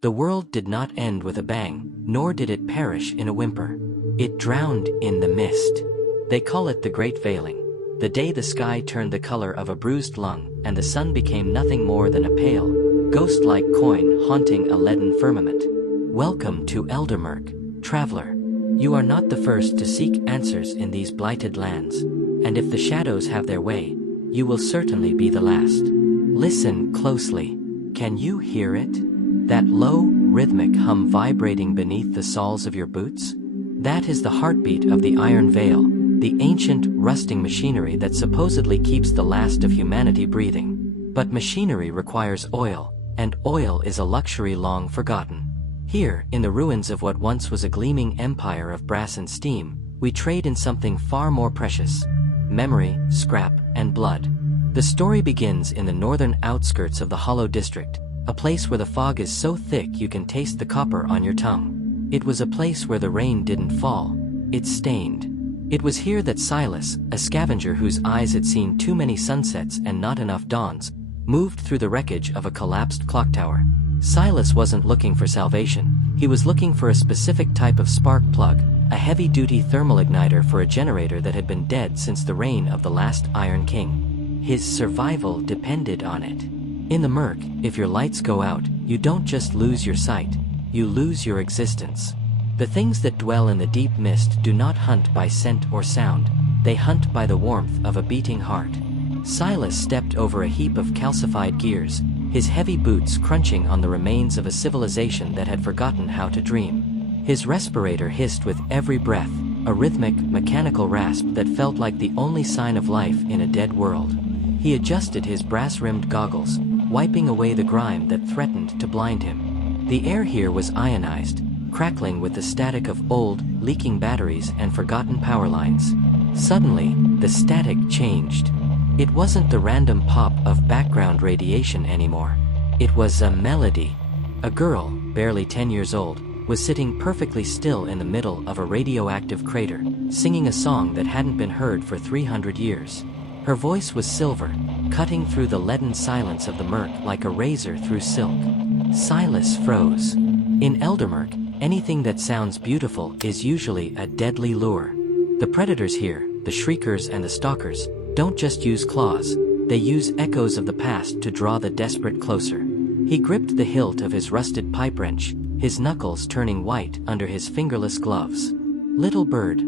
The world did not end with a bang, nor did it perish in a whimper. It drowned in the mist. They call it the Great Veiling, the day the sky turned the color of a bruised lung and the sun became nothing more than a pale, ghost-like coin haunting a leaden firmament. Welcome to Eldermurk, traveler. You are not the first to seek answers in these blighted lands, and if the shadows have their way, you will certainly be the last. Listen closely. Can you hear it? That low, rhythmic hum vibrating beneath the soles of your boots? That is the heartbeat of the Iron Veil, the ancient, rusting machinery that supposedly keeps the last of humanity breathing. But machinery requires oil, and oil is a luxury long forgotten. Here, in the ruins of what once was a gleaming empire of brass and steam, we trade in something far more precious: memory, scrap, and blood. The story begins in the northern outskirts of the Hollow District, a place where the fog is so thick you can taste the copper on your tongue. It was a place where the rain didn't fall, it stained. It was here that Silas, a scavenger whose eyes had seen too many sunsets and not enough dawns, moved through the wreckage of a collapsed clock tower. Silas wasn't looking for salvation, he was looking for a specific type of spark plug, a heavy-duty thermal igniter for a generator that had been dead since the reign of the last Iron King. His survival depended on it. In the murk, if your lights go out, you don't just lose your sight, you lose your existence. The things that dwell in the deep mist do not hunt by scent or sound, they hunt by the warmth of a beating heart. Silas stepped over a heap of calcified gears, his heavy boots crunching on the remains of a civilization that had forgotten how to dream. His respirator hissed with every breath, a rhythmic, mechanical rasp that felt like the only sign of life in a dead world. He adjusted his brass-rimmed goggles, wiping away the grime that threatened to blind him. The air here was ionized, crackling with the static of old, leaking batteries and forgotten power lines. Suddenly, the static changed. It wasn't the random pop of background radiation anymore. It was a melody. A girl, barely 10 years old, was sitting perfectly still in the middle of a radioactive crater, singing a song that hadn't been heard for 300 years. Her voice was silver, cutting through the leaden silence of the murk like a razor through silk. Silas froze. In Eldermurk, anything that sounds beautiful is usually a deadly lure. The predators here, the shriekers and the stalkers, don't just use claws, they use echoes of the past to draw the desperate closer. He gripped the hilt of his rusted pipe wrench, his knuckles turning white under his fingerless gloves. Little bird,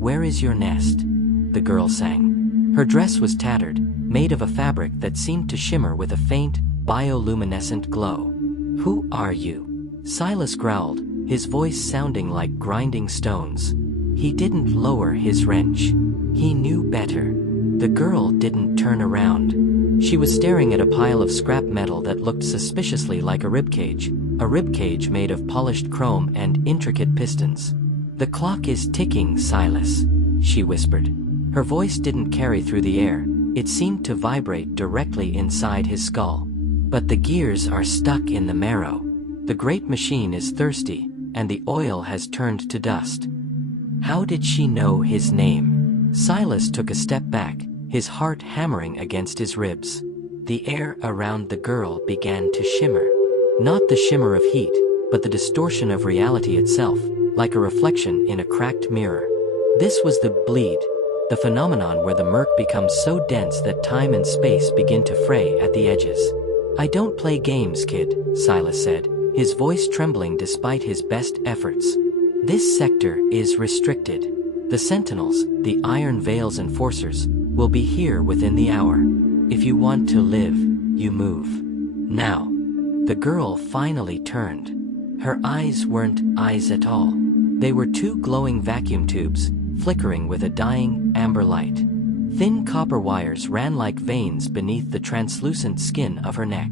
where is your nest?" the girl sang. Her dress was tattered, made of a fabric that seemed to shimmer with a faint, bioluminescent glow. "Who are you?" Silas growled, his voice sounding like grinding stones. He didn't lower his wrench. He knew better. The girl didn't turn around. She was staring at a pile of scrap metal that looked suspiciously like a ribcage made of polished chrome and intricate pistons. "The clock is ticking, Silas," she whispered. Her voice didn't carry through the air, it seemed to vibrate directly inside his skull. "But the gears are stuck in the marrow. The great machine is thirsty, and the oil has turned to dust." How did she know his name? Silas took a step back, his heart hammering against his ribs. The air around the girl began to shimmer. Not the shimmer of heat, but the distortion of reality itself, like a reflection in a cracked mirror. This was the bleed, the phenomenon where the murk becomes so dense that time and space begin to fray at the edges. "I don't play games, kid," Silas said, his voice trembling despite his best efforts. "This sector is restricted. The Sentinels, the Iron Veil's enforcers, will be here within the hour. If you want to live, you move. Now." The girl finally turned. Her eyes weren't eyes at all. They were two glowing vacuum tubes, flickering with a dying, amber light. Thin copper wires ran like veins beneath the translucent skin of her neck.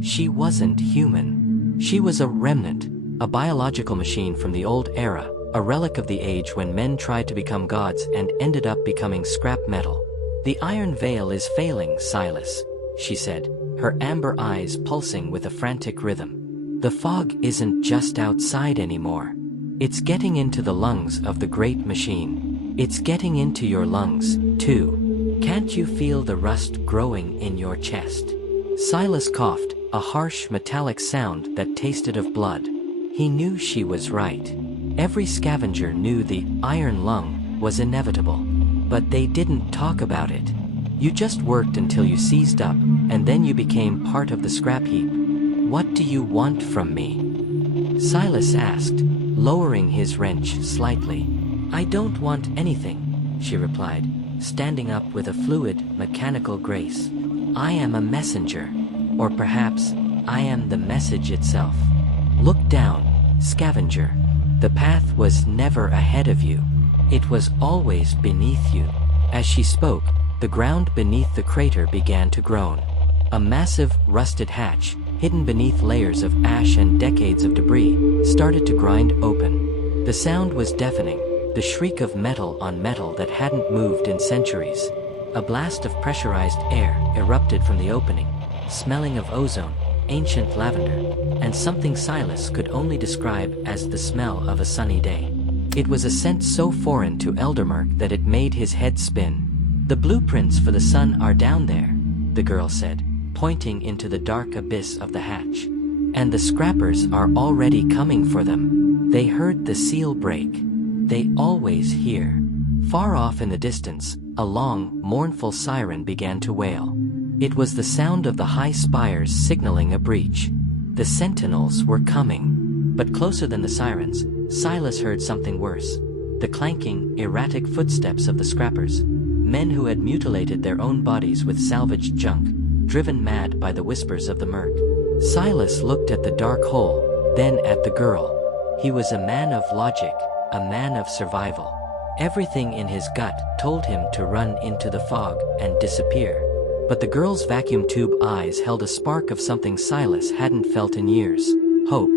She wasn't human. She was a remnant, a biological machine from the old era, a relic of the age when men tried to become gods and ended up becoming scrap metal. "The Iron Veil is failing, Silas," she said, her amber eyes pulsing with a frantic rhythm. "The fog isn't just outside anymore. It's getting into the lungs of the great machine. It's getting into your lungs, too. Can't you feel the rust growing in your chest?" Silas coughed, a harsh metallic sound that tasted of blood. He knew she was right. Every scavenger knew the iron lung was inevitable. But they didn't talk about it. You just worked until you seized up, and then you became part of the scrap heap. What do you want from me? Silas asked, lowering his wrench slightly. I don't want anything, she replied, standing up with a fluid, mechanical grace. I am a messenger. Or perhaps, I am the message itself. Look down, scavenger. The path was never ahead of you. It was always beneath you. As she spoke, the ground beneath the crater began to groan. A massive, rusted hatch, hidden beneath layers of ash and decades of debris, started to grind open. The sound was deafening, the shriek of metal on metal that hadn't moved in centuries. A blast of pressurized air erupted from the opening, smelling of ozone, ancient lavender, and something Silas could only describe as the smell of a sunny day. It was a scent so foreign to Eldermurk that it made his head spin. The blueprints for the sun are down there, the girl said, pointing into the dark abyss of the hatch. And the scrappers are already coming for them. They heard the seal break. They always hear. Far off in the distance, a long, mournful siren began to wail. It was the sound of the High Spires signaling a breach. The sentinels were coming. But closer than the sirens, Silas heard something worse. The clanking, erratic footsteps of the scrappers. Men who had mutilated their own bodies with salvaged junk, driven mad by the whispers of the murk. Silas looked at the dark hole, then at the girl. He was a man of logic, a man of survival. Everything in his gut told him to run into the fog and disappear. But the girl's vacuum tube eyes held a spark of something Silas hadn't felt in years: hope.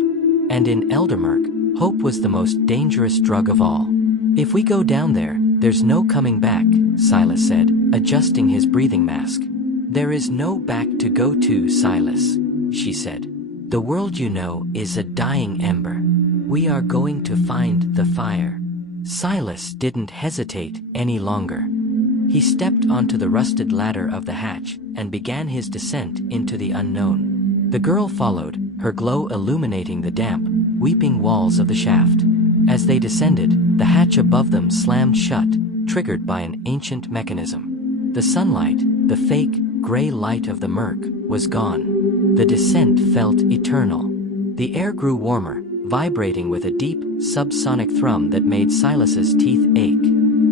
And in Eldermurk, hope was the most dangerous drug of all. If we go down there, there's no coming back, Silas said, adjusting his breathing mask. There is no back to go to, Silas, she said. The world you know is a dying ember. We are going to find the fire. Silas didn't hesitate any longer. He stepped onto the rusted ladder of the hatch and began his descent into the unknown. The girl followed, her glow illuminating the damp, weeping walls of the shaft. As they descended, the hatch above them slammed shut, triggered by an ancient mechanism. The sunlight, the fake, gray light of the murk, was gone. The descent felt eternal. The air grew warmer, vibrating with a deep, subsonic thrum that made Silas's teeth ache.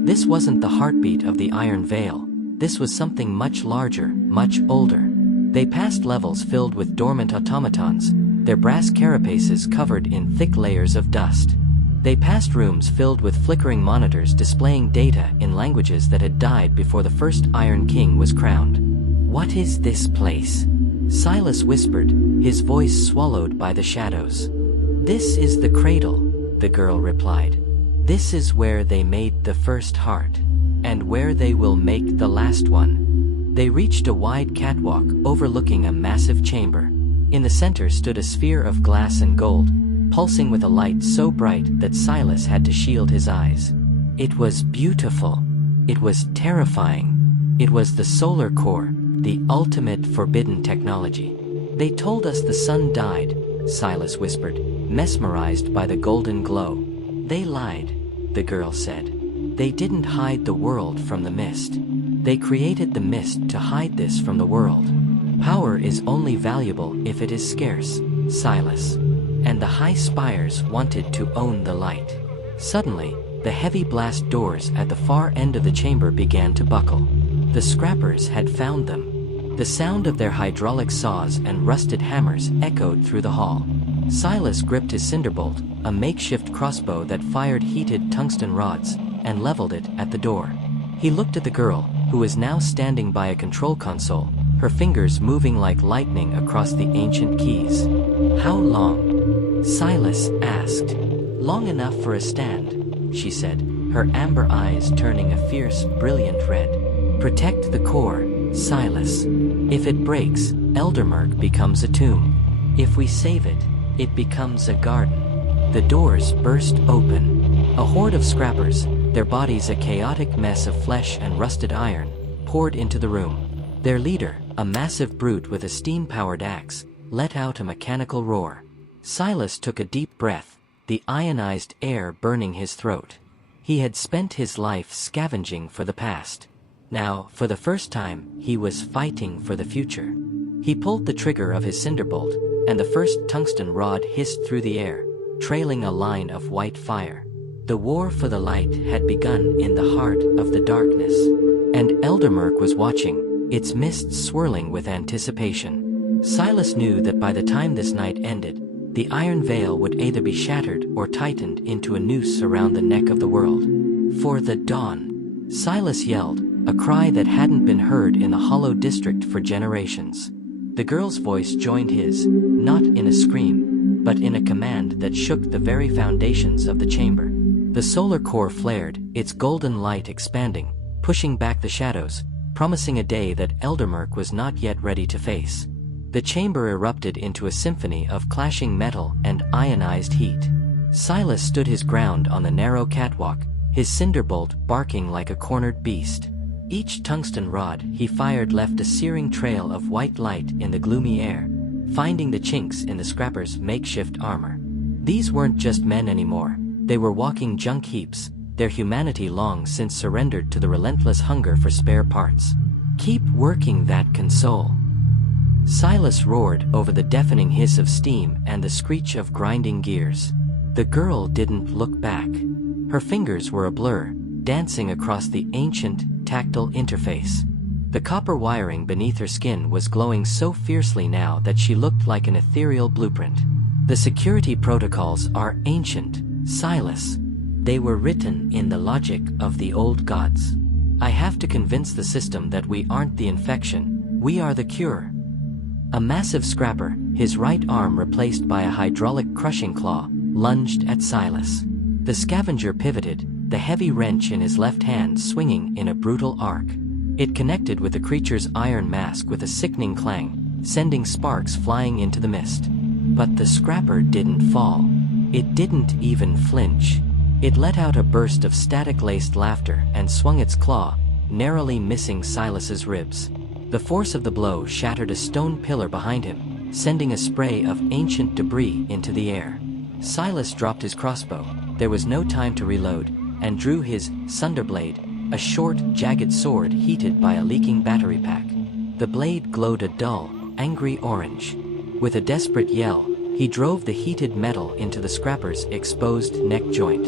This wasn't the heartbeat of the Iron Veil. This was something much larger, much older. They passed levels filled with dormant automatons, their brass carapaces covered in thick layers of dust. They passed rooms filled with flickering monitors displaying data in languages that had died before the first Iron King was crowned. What is this place? Silas whispered, his voice swallowed by the shadows. This is the cradle, the girl replied. This is where they made the first heart, and where they will make the last one. They reached a wide catwalk overlooking a massive chamber. In the center stood a sphere of glass and gold, pulsing with a light so bright that Silas had to shield his eyes. It was beautiful. It was terrifying. It was the solar core, the ultimate forbidden technology. They told us the sun died, Silas whispered, mesmerized by the golden glow. They lied, the girl said. They didn't hide the world from the mist. They created the mist to hide this from the world. Power is only valuable if it is scarce, Silas. And the High Spires wanted to own the light. Suddenly, the heavy blast doors at the far end of the chamber began to buckle. The scrappers had found them. The sound of their hydraulic saws and rusted hammers echoed through the hall. Silas gripped his cinderbolt, a makeshift crossbow that fired heated tungsten rods, and leveled it at the door. He looked at the girl, who was now standing by a control console, her fingers moving like lightning across the ancient keys. How long? Silas asked. Long enough for a stand, she said, her amber eyes turning a fierce, brilliant red. Protect the core, Silas. If it breaks, Eldermurk becomes a tomb. If we save it, it becomes a garden. The doors burst open. A horde of scrappers, their bodies a chaotic mess of flesh and rusted iron, poured into the room. Their leader, a massive brute with a steam-powered axe, let out a mechanical roar. Silas took a deep breath, the ionized air burning his throat. He had spent his life scavenging for the past. Now, for the first time, he was fighting for the future. He pulled the trigger of his cinderbolt, and the first tungsten rod hissed through the air, trailing a line of white fire. The war for the light had begun in the heart of the darkness. And Eldermurk was watching, its mists swirling with anticipation. Silas knew that by the time this night ended, the iron veil would either be shattered or tightened into a noose around the neck of the world. For the dawn, Silas yelled, a cry that hadn't been heard in the hollow district for generations. The girl's voice joined his, not in a scream, but in a command that shook the very foundations of the chamber. The solar core flared, its golden light expanding, pushing back the shadows, promising a day that Eldermurk was not yet ready to face. The chamber erupted into a symphony of clashing metal and ionized heat. Silas stood his ground on the narrow catwalk, his cinderbolt barking like a cornered beast. Each tungsten rod he fired left a searing trail of white light in the gloomy air, finding the chinks in the scrappers' makeshift armor. These weren't just men anymore, they were walking junk heaps, their humanity long since surrendered to the relentless hunger for spare parts. "Keep working that console," Silas roared over the deafening hiss of steam and the screech of grinding gears. The girl didn't look back. Her fingers were a blur, dancing across the ancient, tactile interface. The copper wiring beneath her skin was glowing so fiercely now that she looked like an ethereal blueprint. "The security protocols are ancient, Silas. They were written in the logic of the old gods. I have to convince the system that we aren't the infection, we are the cure." A massive scrapper, his right arm replaced by a hydraulic crushing claw, lunged at Silas. The scavenger pivoted, the heavy wrench in his left hand swinging in a brutal arc. It connected with the creature's iron mask with a sickening clang, sending sparks flying into the mist. But the scrapper didn't fall. It didn't even flinch. It let out a burst of static-laced laughter and swung its claw, narrowly missing Silas's ribs. The force of the blow shattered a stone pillar behind him, sending a spray of ancient debris into the air. Silas dropped his crossbow, there was no time to reload, and drew his Sunderblade, a short, jagged sword heated by a leaking battery pack. The blade glowed a dull, angry orange. With a desperate yell, he drove the heated metal into the scrapper's exposed neck joint.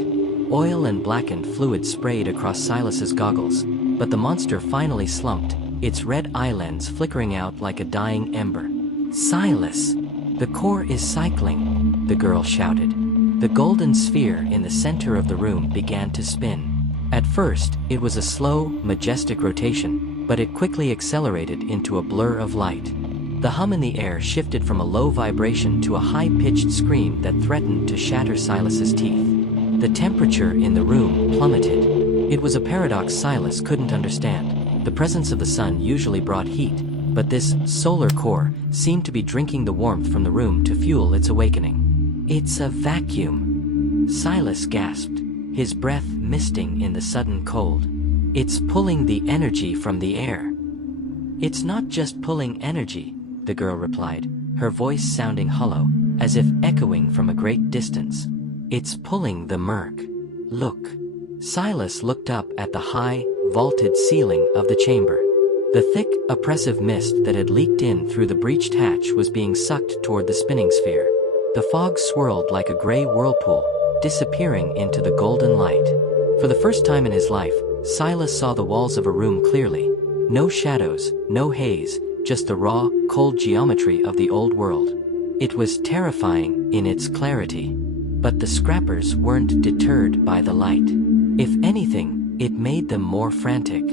Oil and blackened fluid sprayed across Silas's goggles, but the monster finally slumped, its red eye lens flickering out like a dying ember. "Silas! The core is cycling," the girl shouted. The golden sphere in the center of the room began to spin. At first, it was a slow, majestic rotation, but it quickly accelerated into a blur of light. The hum in the air shifted from a low vibration to a high-pitched scream that threatened to shatter Silas's teeth. The temperature in the room plummeted. It was a paradox Silas couldn't understand. The presence of the sun usually brought heat, but this solar core seemed to be drinking the warmth from the room to fuel its awakening. "It's a vacuum," Silas gasped, his breath misting in the sudden cold. "It's pulling the energy from the air." "It's not just pulling energy," the girl replied, her voice sounding hollow, as if echoing from a great distance. "It's pulling the murk. Look." Silas looked up at the high, vaulted ceiling of the chamber. The thick, oppressive mist that had leaked in through the breached hatch was being sucked toward the spinning sphere. The fog swirled like a gray whirlpool, disappearing into the golden light. For the first time in his life, Silas saw the walls of a room clearly. No shadows, no haze, just the raw, cold geometry of the old world. It was terrifying in its clarity. But the scrappers weren't deterred by the light. If anything, it made them more frantic.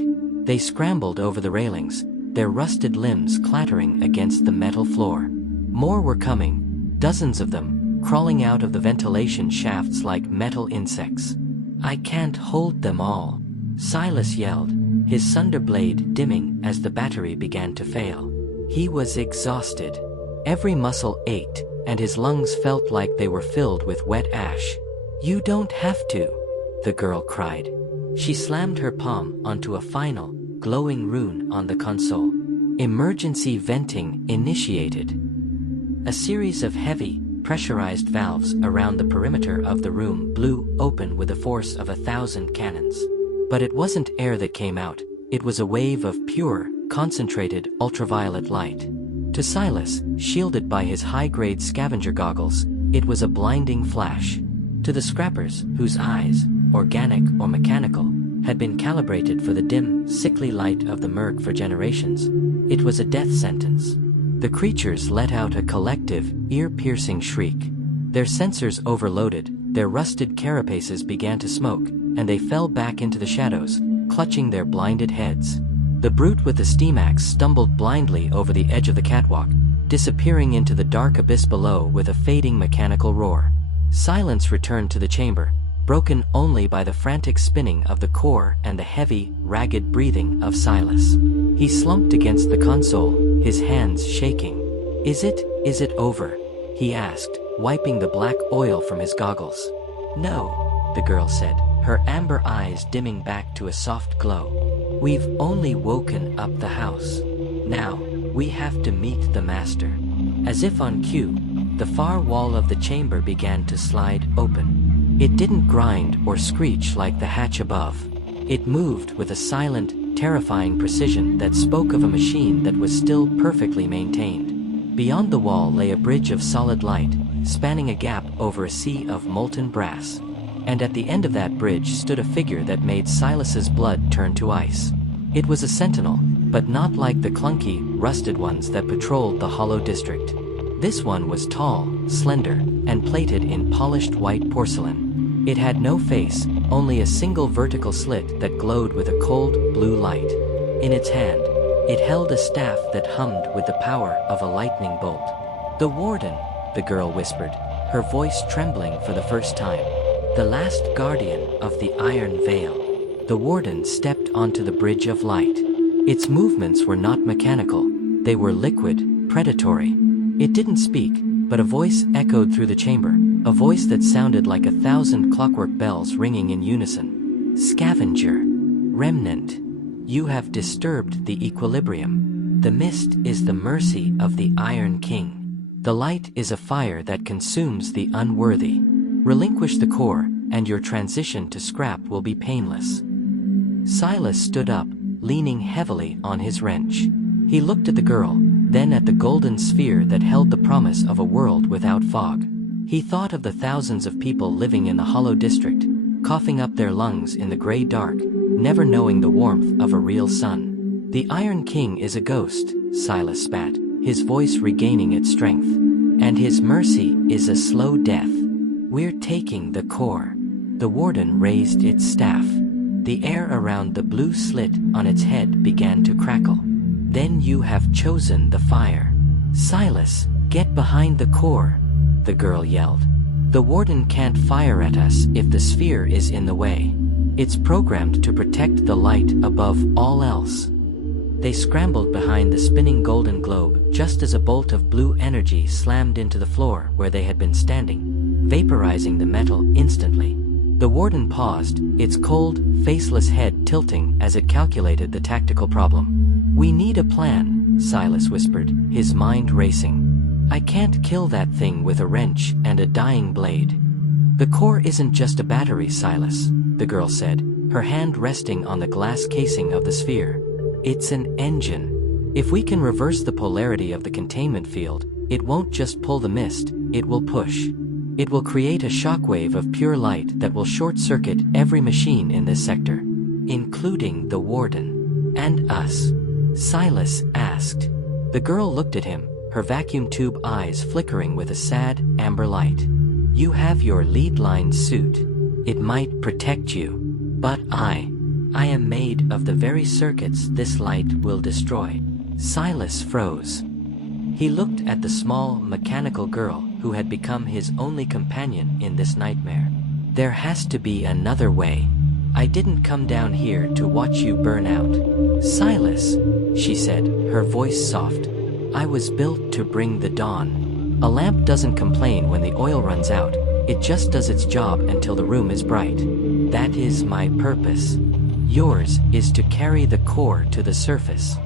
They scrambled over the railings, their rusted limbs clattering against the metal floor. More were coming, dozens of them, crawling out of the ventilation shafts like metal insects. "I can't hold them all," Silas yelled, his Sunderblade dimming as the battery began to fail. He was exhausted. Every muscle ached, and his lungs felt like they were filled with wet ash. "You don't have to," the girl cried. She slammed her palm onto a final, glowing rune on the console. Emergency venting initiated. A series of heavy, pressurized valves around the perimeter of the room blew open with the force of 1,000 cannons. But it wasn't air that came out, it was a wave of pure, concentrated ultraviolet light. To Silas, shielded by his high-grade scavenger goggles, it was a blinding flash. To the scrappers, whose eyes, organic or mechanical, had been calibrated for the dim, sickly light of the murk for generations, it was a death sentence. The creatures let out a collective, ear-piercing shriek. Their sensors overloaded, their rusted carapaces began to smoke, and they fell back into the shadows, clutching their blinded heads. The brute with the steam axe stumbled blindly over the edge of the catwalk, disappearing into the dark abyss below with a fading mechanical roar. Silence returned to the chamber, broken only by the frantic spinning of the core and the heavy, ragged breathing of Silas. He slumped against the console, his hands shaking. Is it over?" he asked, wiping the black oil from his goggles. "No," the girl said, her amber eyes dimming back to a soft glow. "We've only woken up the house. Now, we have to meet the master." As if on cue, the far wall of the chamber began to slide open. It didn't grind or screech like the hatch above. It moved with a silent, terrifying precision that spoke of a machine that was still perfectly maintained. Beyond the wall lay a bridge of solid light, spanning a gap over a sea of molten brass. And at the end of that bridge stood a figure that made Silas's blood turn to ice. It was a sentinel, but not like the clunky, rusted ones that patrolled the hollow district. This one was tall, slender, and plated in polished white porcelain. It had no face, only a single vertical slit that glowed with a cold, blue light. In its hand, it held a staff that hummed with the power of a lightning bolt. "The warden," the girl whispered, her voice trembling for the first time. "The last guardian of the Iron Veil." The warden stepped onto the bridge of light. Its movements were not mechanical, they were liquid, predatory. It didn't speak, but a voice echoed through the chamber, a voice that sounded like 1,000 clockwork bells ringing in unison. "Scavenger. Remnant. You have disturbed the equilibrium. The mist is the mercy of the Iron King. The light is a fire that consumes the unworthy. Relinquish the core, and your transition to scrap will be painless." Silas stood up, leaning heavily on his wrench. He looked at the girl, then at the golden sphere that held the promise of a world without fog. He thought of the thousands of people living in the hollow district, coughing up their lungs in the gray dark, never knowing the warmth of a real sun. "The Iron King is a ghost," Silas spat, his voice regaining its strength. "And his mercy is a slow death. We're taking the core." The warden raised its staff. The air around the blue slit on its head began to crackle. "Then you have chosen the fire. Silas, get behind the core," the girl yelled. "The warden can't fire at us if the sphere is in the way. It's programmed to protect the light above all else." They scrambled behind the spinning golden globe just as a bolt of blue energy slammed into the floor where they had been standing, vaporizing the metal instantly. The warden paused, its cold, faceless head tilting as it calculated the tactical problem. "We need a plan," Silas whispered, his mind racing. "I can't kill that thing with a wrench and a dying blade." "The core isn't just a battery, Silas," the girl said, her hand resting on the glass casing of the sphere. "It's an engine. If we can reverse the polarity of the containment field, it won't just pull the mist, it will push. It will create a shockwave of pure light that will short-circuit every machine in this sector, including the warden. And us?" Silas asked. The girl looked at him, her vacuum tube eyes flickering with a sad, amber light. "You have your lead-line suit. It might protect you. But I am made of the very circuits this light will destroy." Silas froze. He looked at the small, mechanical girl who had become his only companion in this nightmare. "There has to be another way. I didn't come down here to watch you burn out." "Silas," she said, her voice soft, "I was built to bring the dawn. A lamp doesn't complain when the oil runs out, it just does its job until the room is bright. That is my purpose. Yours is to carry the core to the surface."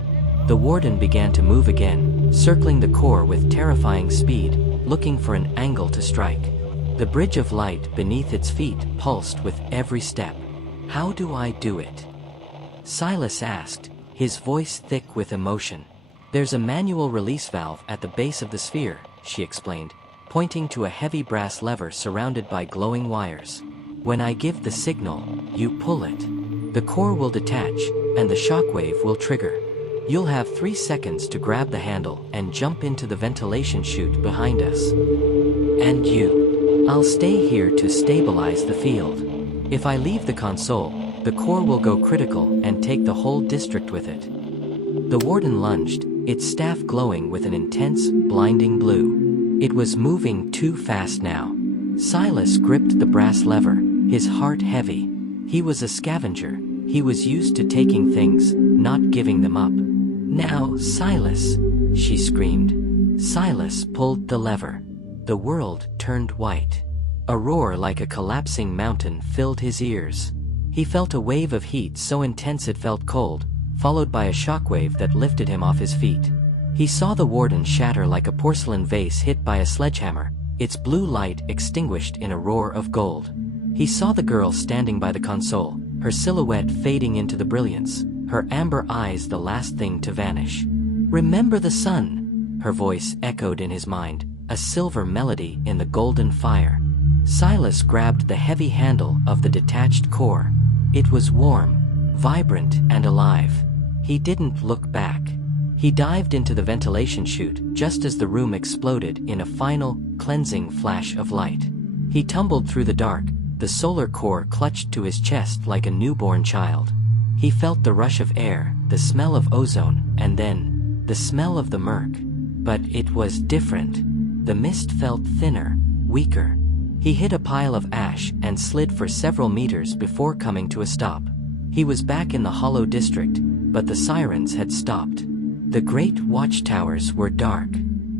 The warden began to move again, circling the core with terrifying speed, looking for an angle to strike. The bridge of light beneath its feet pulsed with every step. "How do I do it?" Silas asked, his voice thick with emotion. "There's a manual release valve at the base of the sphere," she explained, pointing to a heavy brass lever surrounded by glowing wires. "When I give the signal, you pull it. The core will detach, and the shockwave will trigger. You'll have 3 seconds to grab the handle and jump into the ventilation chute behind us. And you. I'll stay here to stabilize the field. If I leave the console, the core will go critical and take the whole district with it." The warden lunged, its staff glowing with an intense, blinding blue. It was moving too fast now. Silas gripped the brass lever, his heart heavy. He was a scavenger. He was used to taking things, not giving them up. "Now, Silas," she screamed. Silas pulled the lever. The world turned white. A roar like a collapsing mountain filled his ears. He felt a wave of heat so intense it felt cold, followed by a shockwave that lifted him off his feet. He saw the warden shatter like a porcelain vase hit by a sledgehammer, its blue light extinguished in a roar of gold. He saw the girl standing by the console, her silhouette fading into the brilliance, her amber eyes the last thing to vanish. "Remember the sun," her voice echoed in his mind, a silver melody in the golden fire. Silas grabbed the heavy handle of the detached core. It was warm, vibrant, and alive. He didn't look back. He dived into the ventilation chute just as the room exploded in a final, cleansing flash of light. He tumbled through the dark, the solar core clutched to his chest like a newborn child. He felt the rush of air, the smell of ozone, and then the smell of the murk. But it was different. The mist felt thinner, weaker. He hit a pile of ash and slid for several meters before coming to a stop. He was back in the hollow district, but the sirens had stopped. The great watchtowers were dark.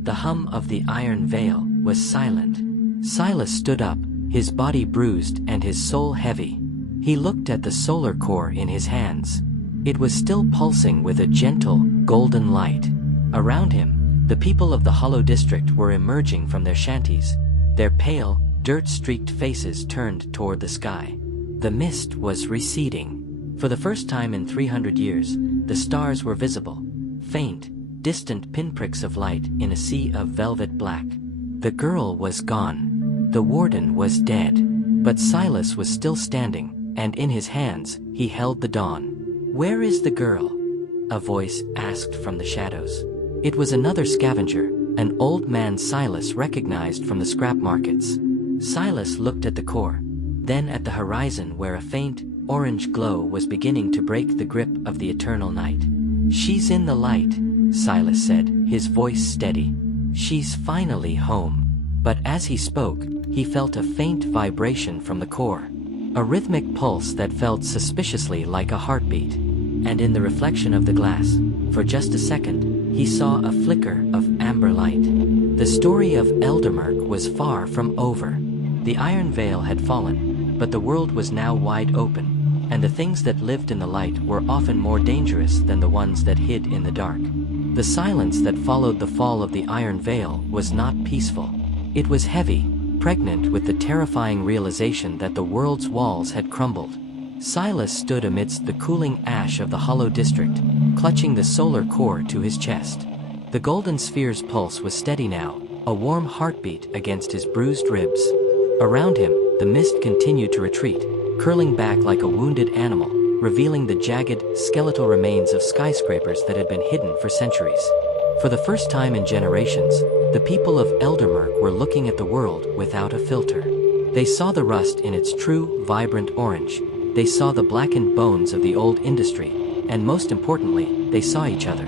The hum of the iron veil was silent. Silas stood up, his body bruised and his soul heavy. He looked at the solar core in his hands. It was still pulsing with a gentle, golden light. Around him, the people of the hollow district were emerging from their shanties, their pale, dirt-streaked faces turned toward the sky. The mist was receding. For the first time in 300 years, the stars were visible, faint, distant pinpricks of light in a sea of velvet black. The girl was gone. The warden was dead. But Silas was still standing, and in his hands, he held the dawn. "Where is the girl?" a voice asked from the shadows. It was another scavenger, an old man Silas recognized from the scrap markets. Silas looked at the core, then at the horizon where a faint, orange glow was beginning to break the grip of the eternal night. "She's in the light," Silas said, his voice steady. "She's finally home." But as he spoke, he felt a faint vibration from the core. A rhythmic pulse that felt suspiciously like a heartbeat. And in the reflection of the glass, for just a second, he saw a flicker of amber light. The story of Eldermurk was far from over. The iron veil had fallen, but the world was now wide open, and the things that lived in the light were often more dangerous than the ones that hid in the dark. The silence that followed the fall of the iron veil was not peaceful. It was heavy, pregnant with the terrifying realization that the world's walls had crumbled. Silas stood amidst the cooling ash of the hollow district, clutching the solar core to his chest. The golden sphere's pulse was steady now, a warm heartbeat against his bruised ribs. Around him, the mist continued to retreat, curling back like a wounded animal, revealing the jagged, skeletal remains of skyscrapers that had been hidden for centuries. For the first time in generations, the people of Eldermurk were looking at the world without a filter. They saw the rust in its true, vibrant orange. They saw the blackened bones of the old industry, and most importantly, they saw each other.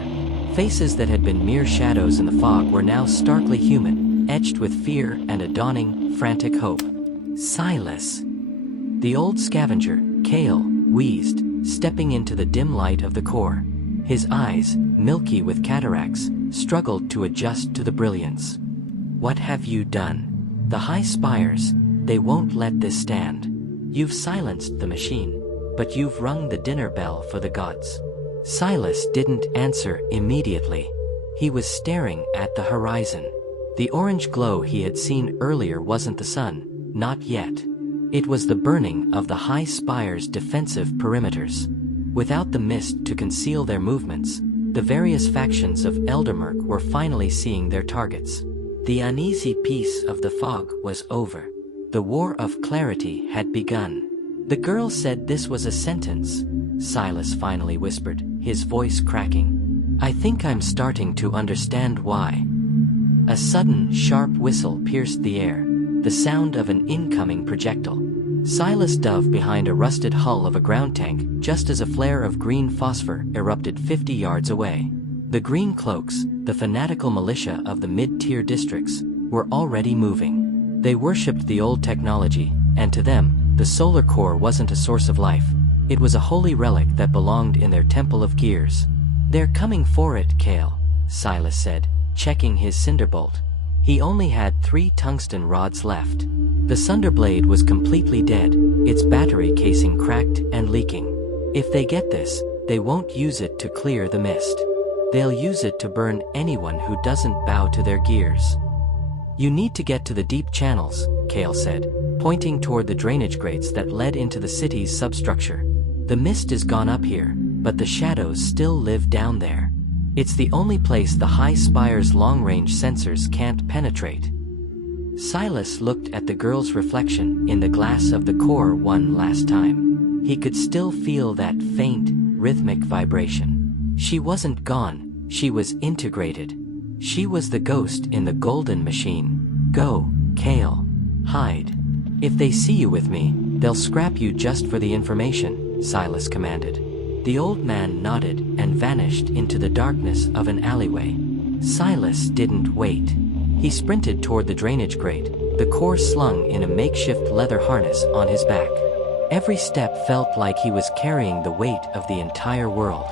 Faces that had been mere shadows in the fog were now starkly human, etched with fear and a dawning, frantic hope. "Silas!" The old scavenger, Kale, wheezed, stepping into the dim light of the core. His eyes, milky with cataracts, struggled to adjust to the brilliance. "What have you done? The High Spires, they won't let this stand. You've silenced the machine, but you've rung the dinner bell for the gods." Silas didn't answer immediately. He was staring at the horizon. The orange glow he had seen earlier wasn't the sun, not yet. It was the burning of the High Spires' defensive perimeters. Without the mist to conceal their movements, the various factions of Eldermurk were finally seeing their targets. The uneasy peace of the fog was over. The war of clarity had begun. The girl said this was a sentence, Silas finally whispered, his voice cracking. I think I'm starting to understand why. A sudden, sharp whistle pierced the air, the sound of an incoming projectile. Silas dove behind a rusted hull of a ground tank just as a flare of green phosphor erupted 50 yards away. The green cloaks, the fanatical militia of the mid-tier districts, were already moving. They worshipped the old technology, and to them, the solar core wasn't a source of life. It was a holy relic that belonged in their temple of gears. They're coming for it, Kale, Silas said, checking his cinderbolt. He only had 3 tungsten rods left. The Sunderblade was completely dead, its battery casing cracked and leaking. If they get this, they won't use it to clear the mist. They'll use it to burn anyone who doesn't bow to their gears. You need to get to the deep channels, Kale said, pointing toward the drainage grates that led into the city's substructure. The mist is gone up here, but the shadows still live down there. It's the only place the High Spires' long-range sensors can't penetrate. Silas looked at the girl's reflection in the glass of the core one last time. He could still feel that faint, rhythmic vibration. She wasn't gone, she was integrated. She was the ghost in the golden machine. Go, Kale. Hide. If they see you with me, they'll scrap you just for the information, Silas commanded. The old man nodded and vanished into the darkness of an alleyway. Silas didn't wait. He sprinted toward the drainage grate, the core slung in a makeshift leather harness on his back. Every step felt like he was carrying the weight of the entire world.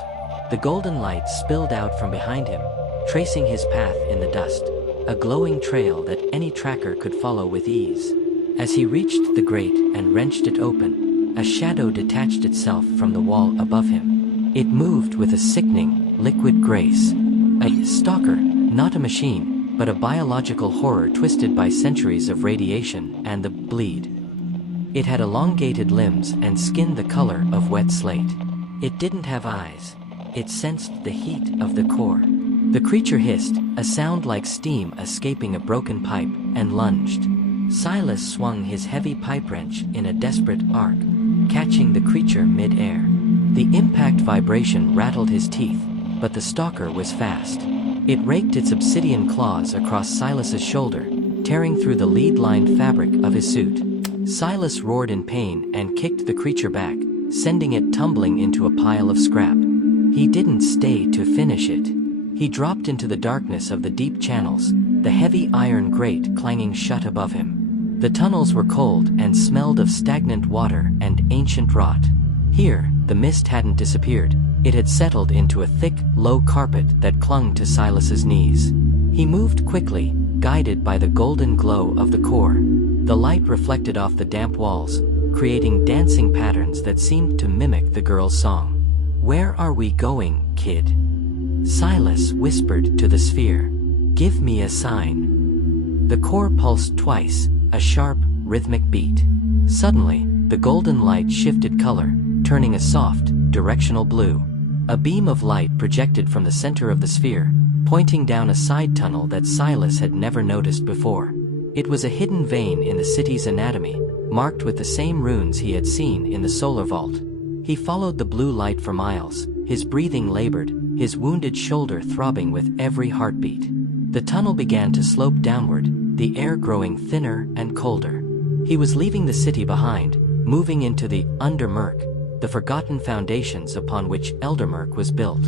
The golden light spilled out from behind him, tracing his path in the dust, a glowing trail that any tracker could follow with ease. As he reached the grate and wrenched it open, a shadow detached itself from the wall above him. It moved with a sickening, liquid grace. A stalker, not a machine, but a biological horror twisted by centuries of radiation and the bleed. It had elongated limbs and skin the color of wet slate. It didn't have eyes. It sensed the heat of the core. The creature hissed, a sound like steam escaping a broken pipe, and lunged. Silas swung his heavy pipe wrench in a desperate arc, catching the creature mid-air. The impact vibration rattled his teeth, but the stalker was fast. It raked its obsidian claws across Silas's shoulder, tearing through the lead-lined fabric of his suit. Silas roared in pain and kicked the creature back, sending it tumbling into a pile of scrap. He didn't stay to finish it. He dropped into the darkness of the deep channels, the heavy iron grate clanging shut above him. The tunnels were cold and smelled of stagnant water and ancient rot. Here, the mist hadn't disappeared. It had settled into a thick, low carpet that clung to Silas's knees. He moved quickly, guided by the golden glow of the core. The light reflected off the damp walls, creating dancing patterns that seemed to mimic the girl's song. Where are we going, kid? Silas whispered to the sphere. Give me a sign. The core pulsed twice, a sharp, rhythmic beat. Suddenly, the golden light shifted color, turning a soft, directional blue. A beam of light projected from the center of the sphere, pointing down a side tunnel that Silas had never noticed before. It was a hidden vein in the city's anatomy, marked with the same runes he had seen in the solar vault. He followed the blue light for miles, his breathing labored, his wounded shoulder throbbing with every heartbeat. The tunnel began to slope downward, the air growing thinner and colder. He was leaving the city behind, moving into the Undermurk, the forgotten foundations upon which Eldermurk was built.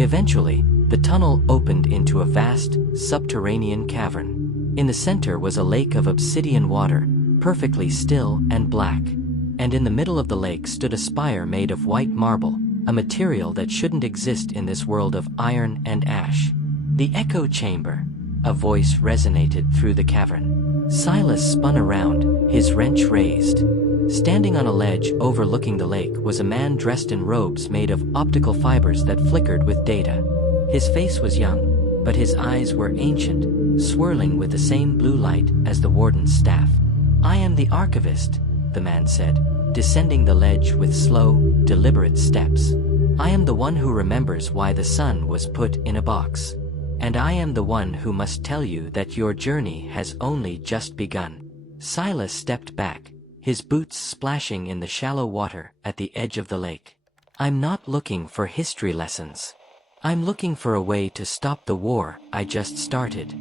Eventually, the tunnel opened into a vast, subterranean cavern. In the center was a lake of obsidian water, perfectly still and black. And in the middle of the lake stood a spire made of white marble, a material that shouldn't exist in this world of iron and ash. The echo chamber. A voice resonated through the cavern. Silas spun around, his wrench raised. Standing on a ledge overlooking the lake was a man dressed in robes made of optical fibers that flickered with data. His face was young, but his eyes were ancient, swirling with the same blue light as the warden's staff. "I am the archivist," the man said, descending the ledge with slow, deliberate steps. "I am the one who remembers why the sun was put in a box. And I am the one who must tell you that your journey has only just begun." Silas stepped back, his boots splashing in the shallow water at the edge of the lake. "I'm not looking for history lessons. I'm looking for a way to stop the war I just started."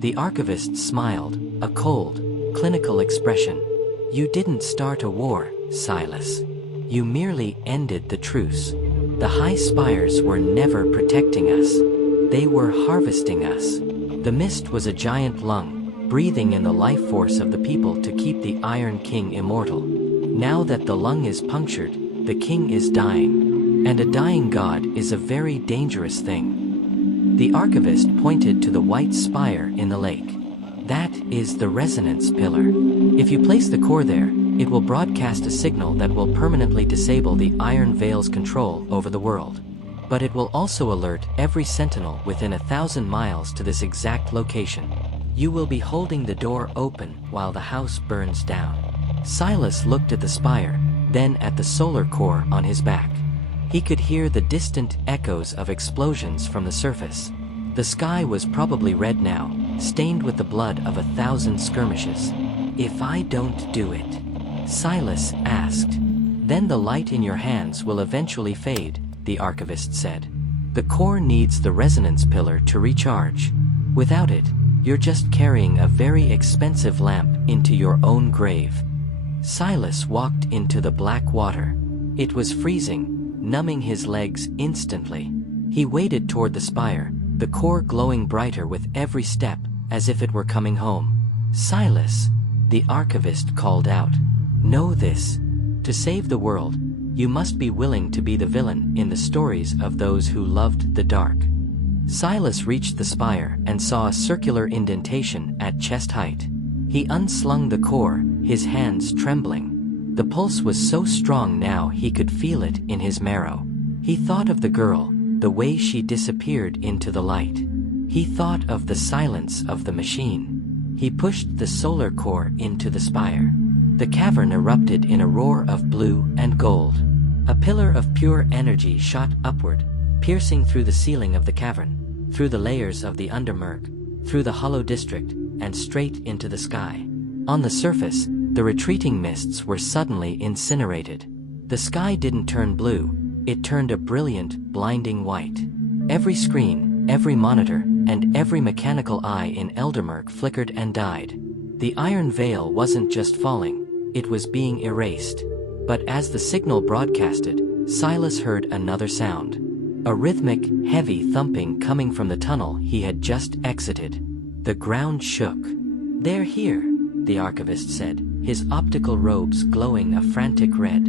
The archivist smiled, a cold, clinical expression. "You didn't start a war, Silas. You merely ended the truce. The High Spires were never protecting us. They were harvesting us." The mist was a giant lung, breathing in the life force of the people to keep the Iron King immortal. Now that the lung is punctured, the king is dying. And a dying god is a very dangerous thing. The archivist pointed to the white spire in the lake. "That is the resonance pillar. If you place the core there, it will broadcast a signal that will permanently disable the Iron Veil's control over the world. But it will also alert every sentinel within 1,000 miles to this exact location. You will be holding the door open while the house burns down." Silas looked at the spire, then at the solar core on his back. He could hear the distant echoes of explosions from the surface. The sky was probably red now, stained with the blood of 1,000 skirmishes. "If I don't do it?" Silas asked. "Then the light in your hands will eventually fade," the archivist said. "The core needs the resonance pillar to recharge. Without it, you're just carrying a very expensive lamp into your own grave." Silas walked into the black water. It was freezing, numbing his legs instantly. He waded toward the spire, the core glowing brighter with every step, as if it were coming home. "Silas," the archivist called out. "Know this. To save the world, you must be willing to be the villain in the stories of those who loved the dark." Silas reached the spire and saw a circular indentation at chest height. He unslung the core, his hands trembling. The pulse was so strong now he could feel it in his marrow. He thought of the girl, the way she disappeared into the light. He thought of the silence of the machine. He pushed the solar core into the spire. The cavern erupted in a roar of blue and gold. A pillar of pure energy shot upward, piercing through the ceiling of the cavern, through the layers of the Eldermurk, through the hollow district, and straight into the sky. On the surface, the retreating mists were suddenly incinerated. The sky didn't turn blue, it turned a brilliant, blinding white. Every screen, every monitor, and every mechanical eye in Eldermurk flickered and died. The Iron Veil wasn't just falling, it was being erased. But as the signal broadcasted, Silas heard another sound. A rhythmic, heavy thumping coming from the tunnel he had just exited. The ground shook. "They're here," the archivist said, his optical robes glowing a frantic red.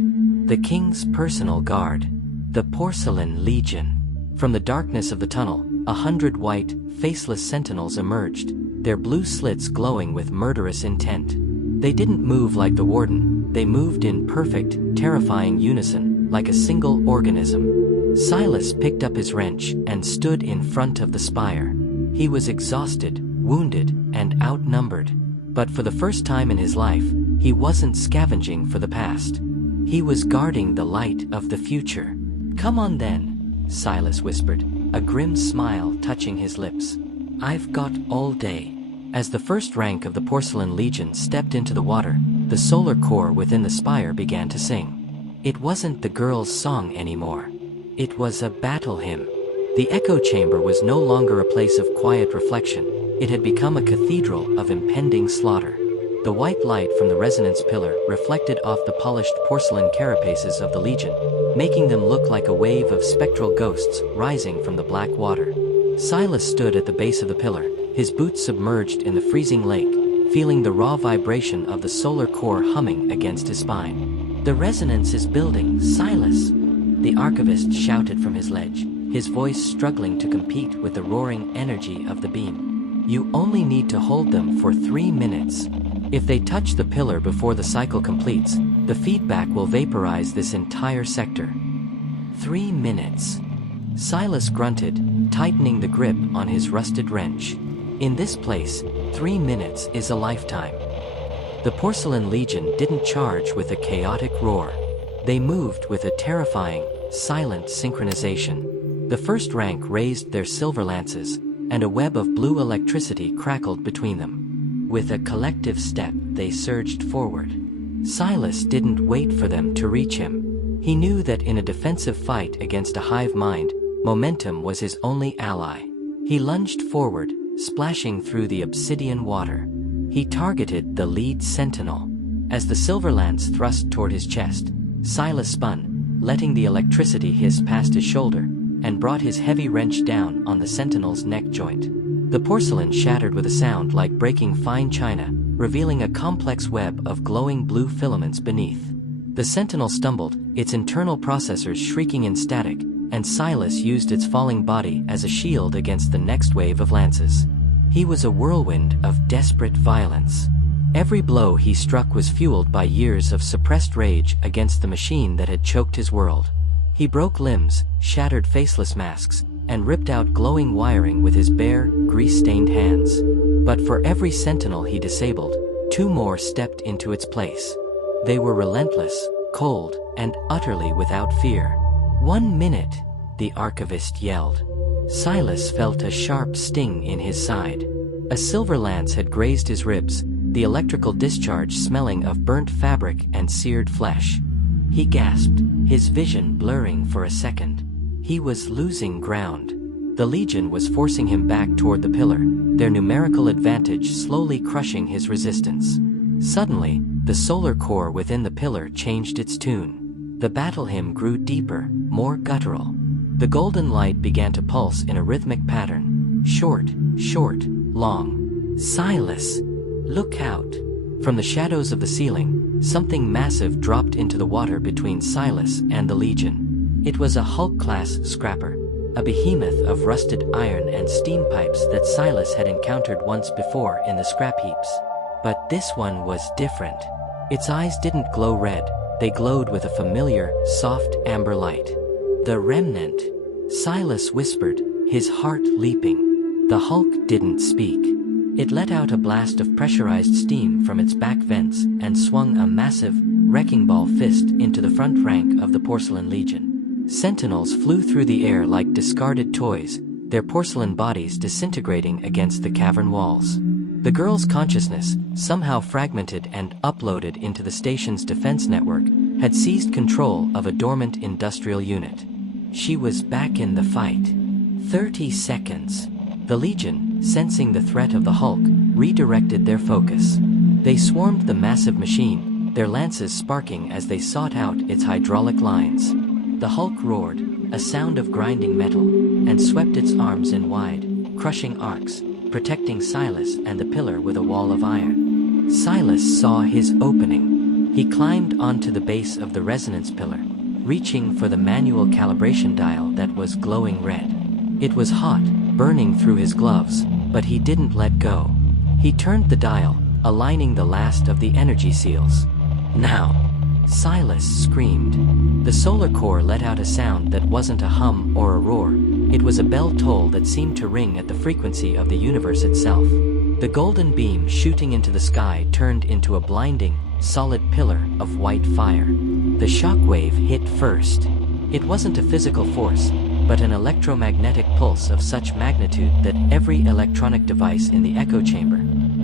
"The king's personal guard. The Porcelain Legion." From the darkness of the tunnel, 100 white, faceless sentinels emerged, their blue slits glowing with murderous intent. They didn't move like the warden, they moved in perfect, terrifying unison, like a single organism. Silas picked up his wrench and stood in front of the spire. He was exhausted, wounded, and outnumbered. But for the first time in his life, he wasn't scavenging for the past. He was guarding the light of the future. "Come on then," Silas whispered, a grim smile touching his lips. "I've got all day." As the first rank of the Porcelain Legion stepped into the water, the solar core within the spire began to sing. It wasn't the girl's song anymore. It was a battle hymn. The echo chamber was no longer a place of quiet reflection. It had become a cathedral of impending slaughter. The white light from the resonance pillar reflected off the polished porcelain carapaces of the Legion, making them look like a wave of spectral ghosts rising from the black water. Silas stood at the base of the pillar, his boots submerged in the freezing lake, feeling the raw vibration of the solar core humming against his spine. "The resonance is building, Silas," the archivist shouted from his ledge, his voice struggling to compete with the roaring energy of the beam. "You only need to hold them for 3 minutes. If they touch the pillar before the cycle completes, The feedback will vaporize this entire sector. 3 minutes. Silas grunted, tightening the grip on his rusted wrench. In this place, 3 minutes is a lifetime. The Porcelain Legion didn't charge with a chaotic roar. They moved with a terrifying, silent synchronization. The first rank raised their silver lances, and a web of blue electricity crackled between them. With a collective step, they surged forward. Silas didn't wait for them to reach him. He knew that in a defensive fight against a hive mind, momentum was his only ally. He lunged forward, splashing through the obsidian water. He targeted the lead sentinel. As the silver lance thrust toward his chest, Silas spun, letting the electricity hiss past his shoulder, and brought his heavy wrench down on the sentinel's neck joint. The porcelain shattered with a sound like breaking fine china, revealing a complex web of glowing blue filaments beneath. The sentinel stumbled, its internal processors shrieking in static, and Silas used its falling body as a shield against the next wave of lances. He was a whirlwind of desperate violence. Every blow he struck was fueled by years of suppressed rage against the machine that had choked his world. He broke limbs, shattered faceless masks, and ripped out glowing wiring with his bare, grease-stained hands. But for every sentinel he disabled, 2 more stepped into its place. They were relentless, cold, and utterly without fear. 1 minute, the archivist yelled. Silas felt a sharp sting in his side. A silver lance had grazed his ribs, the electrical discharge smelling of burnt fabric and seared flesh. He gasped, his vision blurring for a second. He was losing ground. The Legion was forcing him back toward the pillar, their numerical advantage slowly crushing his resistance. Suddenly, the solar core within the pillar changed its tune. The battle hymn grew deeper, more guttural. The golden light began to pulse in a rhythmic pattern. Short, short, long. Silas! Look out! From the shadows of the ceiling, something massive dropped into the water between Silas and the Legion. It was a Hulk-class scrapper, a behemoth of rusted iron and steam pipes that Silas had encountered once before in the scrap heaps. But this one was different. Its eyes didn't glow red, they glowed with a familiar, soft amber light. The Remnant, Silas whispered, his heart leaping. The Hulk didn't speak. It let out a blast of pressurized steam from its back vents and swung a massive, wrecking ball fist into the front rank of the Porcelain Legion. Sentinels flew through the air like discarded toys, their porcelain bodies disintegrating against the cavern walls. The girl's consciousness, somehow fragmented and uploaded into the station's defense network, had seized control of a dormant industrial unit. She was back in the fight. 30 seconds. The Legion, sensing the threat of the Hulk, redirected their focus. They swarmed the massive machine, their lances sparking as they sought out its hydraulic lines. The Hulk roared, a sound of grinding metal, and swept its arms in wide, crushing arcs, protecting Silas and the pillar with a wall of iron. Silas saw his opening. He climbed onto the base of the resonance pillar, reaching for the manual calibration dial that was glowing red. It was hot, burning through his gloves, but he didn't let go. He turned the dial, aligning the last of the energy seals. Now! Silas screamed. The solar core let out a sound that wasn't a hum or a roar. It was a bell toll that seemed to ring at the frequency of the universe itself. The golden beam shooting into the sky turned into a blinding, solid pillar of white fire. The shockwave hit first. It wasn't a physical force, but an electromagnetic pulse of such magnitude that every electronic device in the echo chamber,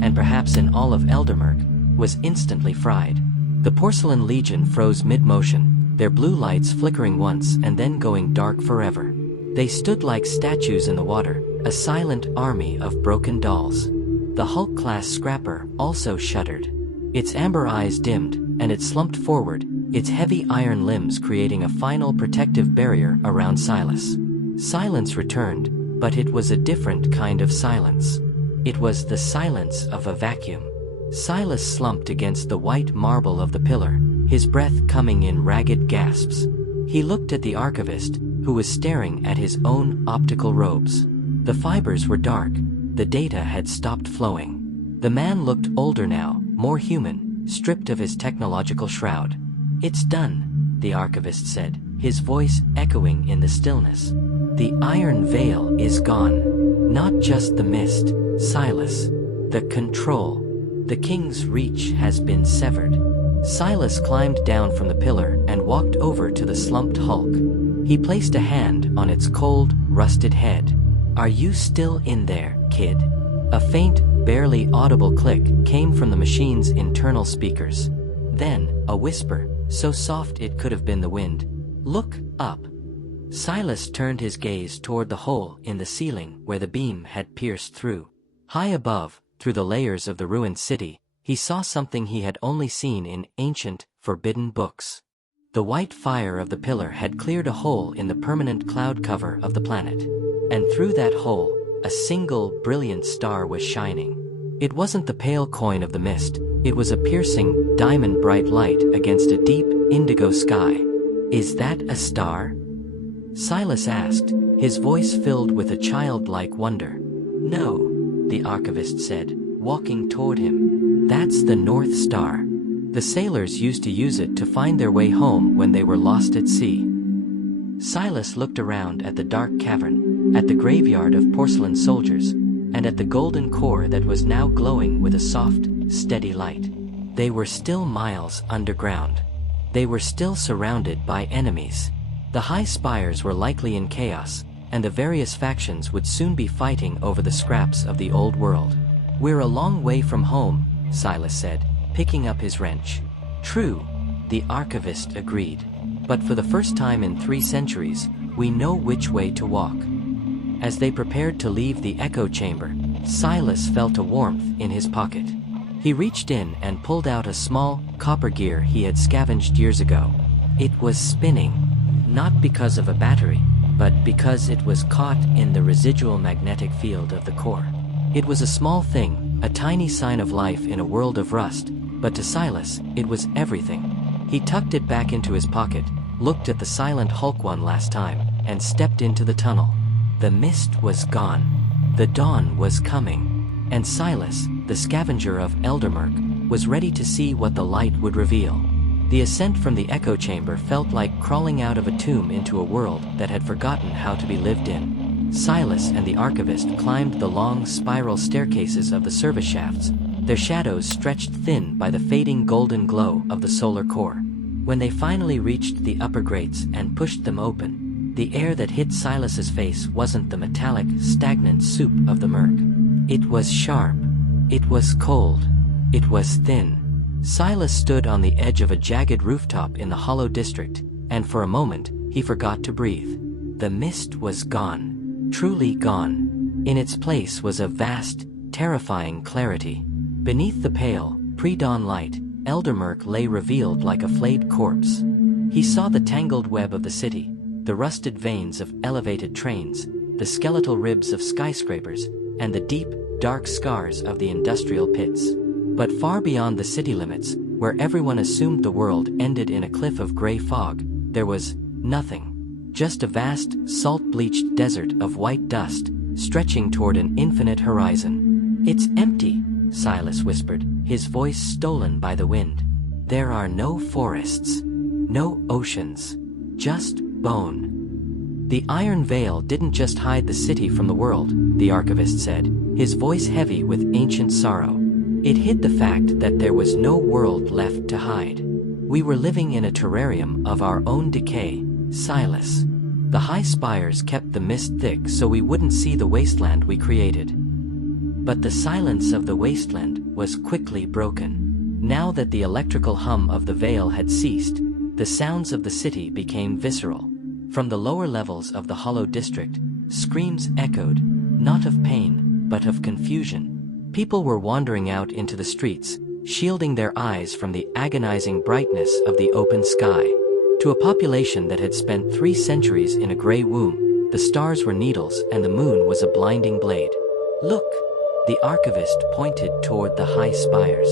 and perhaps in all of Eldermurk, was instantly fried. The Porcelain Legion froze mid-motion, their blue lights flickering once and then going dark forever. They stood like statues in the water, a silent army of broken dolls. The Hulk-class scrapper also shuddered. Its amber eyes dimmed, and it slumped forward, its heavy iron limbs creating a final protective barrier around Silas. Silence returned, but it was a different kind of silence. It was the silence of a vacuum. Silas slumped against the white marble of the pillar, his breath coming in ragged gasps. He looked at the archivist, who was staring at his own optical robes. The fibers were dark, the data had stopped flowing. The man looked older now, more human, stripped of his technological shroud. "It's done," the archivist said, his voice echoing in the stillness. "The Iron Veil is gone. Not just the mist, Silas. The control. The king's reach has been severed." Silas climbed down from the pillar and walked over to the slumped hulk. He placed a hand on its cold, rusted head. "Are you still in there, kid?" A faint, barely audible click came from the machine's internal speakers. Then, a whisper, so soft it could have been the wind. "Look up." Silas turned his gaze toward the hole in the ceiling where the beam had pierced through. High above, through the layers of the ruined city, he saw something he had only seen in ancient, forbidden books. The white fire of the pillar had cleared a hole in the permanent cloud cover of the planet. And through that hole, a single, brilliant star was shining. It wasn't the pale coin of the mist, it was a piercing, diamond-bright light against a deep, indigo sky. "Is that a star?" Silas asked, his voice filled with a childlike wonder. "No," the archivist said, walking toward him. "That's the North Star. The sailors used to use it to find their way home when they were lost at sea." Silas looked around at the dark cavern, at the graveyard of porcelain soldiers, and at the golden core that was now glowing with a soft, steady light. They were still miles underground. They were still surrounded by enemies. The High Spires were likely in chaos, and the various factions would soon be fighting over the scraps of the old world. "We're a long way from home," Silas said, picking up his wrench. "True," the archivist agreed. "But for the first time in 3 centuries, we know which way to walk." As they prepared to leave the echo chamber, Silas felt a warmth in his pocket. He reached in and pulled out a small, copper gear he had scavenged years ago. It was spinning, not because of a battery, but because it was caught in the residual magnetic field of the core. It was a small thing, a tiny sign of life in a world of rust, but to Silas, it was everything. He tucked it back into his pocket, looked at the silent hulk one last time, and stepped into the tunnel. The mist was gone. The dawn was coming. And Silas, the scavenger of Eldermurk, was ready to see what the light would reveal. The ascent from the echo chamber felt like crawling out of a tomb into a world that had forgotten how to be lived in. Silas and the archivist climbed the long spiral staircases of the service shafts, their shadows stretched thin by the fading golden glow of the solar core. When they finally reached the upper grates and pushed them open, the air that hit Silas's face wasn't the metallic, stagnant soup of the murk. It was sharp. It was cold. It was thin. Silas stood on the edge of a jagged rooftop in the hollow district, and for a moment, he forgot to breathe. The mist was gone. Truly gone. In its place was a vast, terrifying clarity. Beneath the pale, pre-dawn light, Eldermurk lay revealed like a flayed corpse. He saw the tangled web of the city, the rusted veins of elevated trains, the skeletal ribs of skyscrapers, and the deep, dark scars of the industrial pits. But far beyond the city limits, where everyone assumed the world ended in a cliff of gray fog, there was nothing. Just a vast, salt-bleached desert of white dust, stretching toward an infinite horizon. "It's empty," Silas whispered, his voice stolen by the wind. "There are no forests, no oceans, just bone." "The Iron Veil didn't just hide the city from the world," the archivist said, his voice heavy with ancient sorrow. "It hid the fact that there was no world left to hide. We were living in a terrarium of our own decay, Silas. The High Spires kept the mist thick so we wouldn't see the wasteland we created. But the silence of the wasteland was quickly broken. Now that the electrical hum of the veil had ceased, the sounds of the city became visceral. From the lower levels of the hollow district, screams echoed, not of pain, but of confusion. People were wandering out into the streets, shielding their eyes from the agonizing brightness of the open sky. To a population that had spent 3 centuries in a gray womb, the stars were needles and the moon was a blinding blade. "Look!" The archivist pointed toward the High Spires.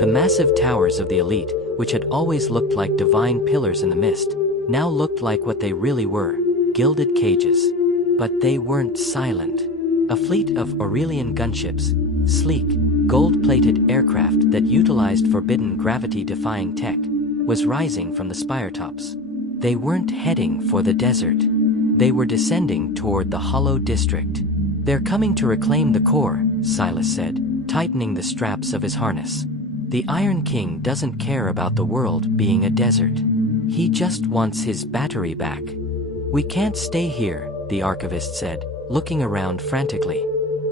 The massive towers of the elite, which had always looked like divine pillars in the mist, now looked like what they really were, gilded cages. But they weren't silent. A fleet of Aurelian gunships, sleek, gold-plated aircraft that utilized forbidden gravity-defying tech, was rising from the spire tops. They weren't heading for the desert. They were descending toward the hollow district. "They're coming to reclaim the core," Silas said, tightening the straps of his harness. "The Iron King doesn't care about the world being a desert. He just wants his battery back." "We can't stay here," the archivist said, looking around frantically.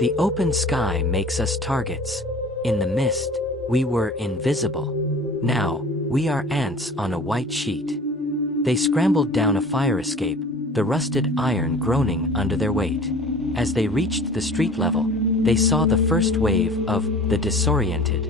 "The open sky makes us targets. In the mist, we were invisible. Now, we are ants on a white sheet." They scrambled down a fire escape, the rusted iron groaning under their weight. As they reached the street level, they saw the first wave of the disoriented.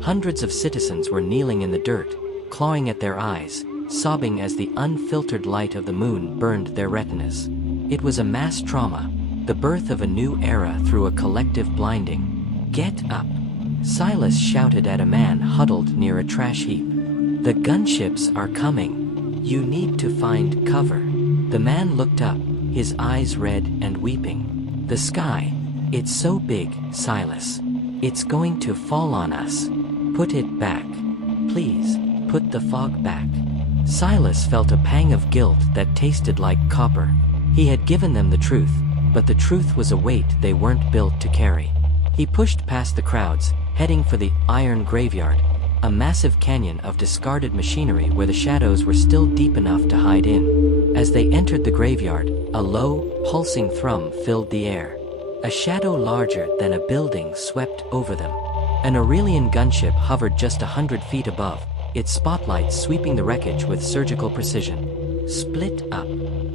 Hundreds of citizens were kneeling in the dirt, clawing at their eyes, sobbing as the unfiltered light of the moon burned their retinas. It was a mass trauma, the birth of a new era through a collective blinding. "Get up!" Silas shouted at a man huddled near a trash heap. "The gunships are coming. You need to find cover." The man looked up, his eyes red and weeping. "The sky, it's so big, Silas. It's going to fall on us. Put it back. Please, put the fog back." Silas felt a pang of guilt that tasted like copper. He had given them the truth, but the truth was a weight they weren't built to carry. He pushed past the crowds, heading for the Iron Graveyard, a massive canyon of discarded machinery where the shadows were still deep enough to hide in. As they entered the graveyard, a low, pulsing thrum filled the air. A shadow larger than a building swept over them. An Aurelian gunship hovered just 100 feet above, its spotlights sweeping the wreckage with surgical precision. "Split up,"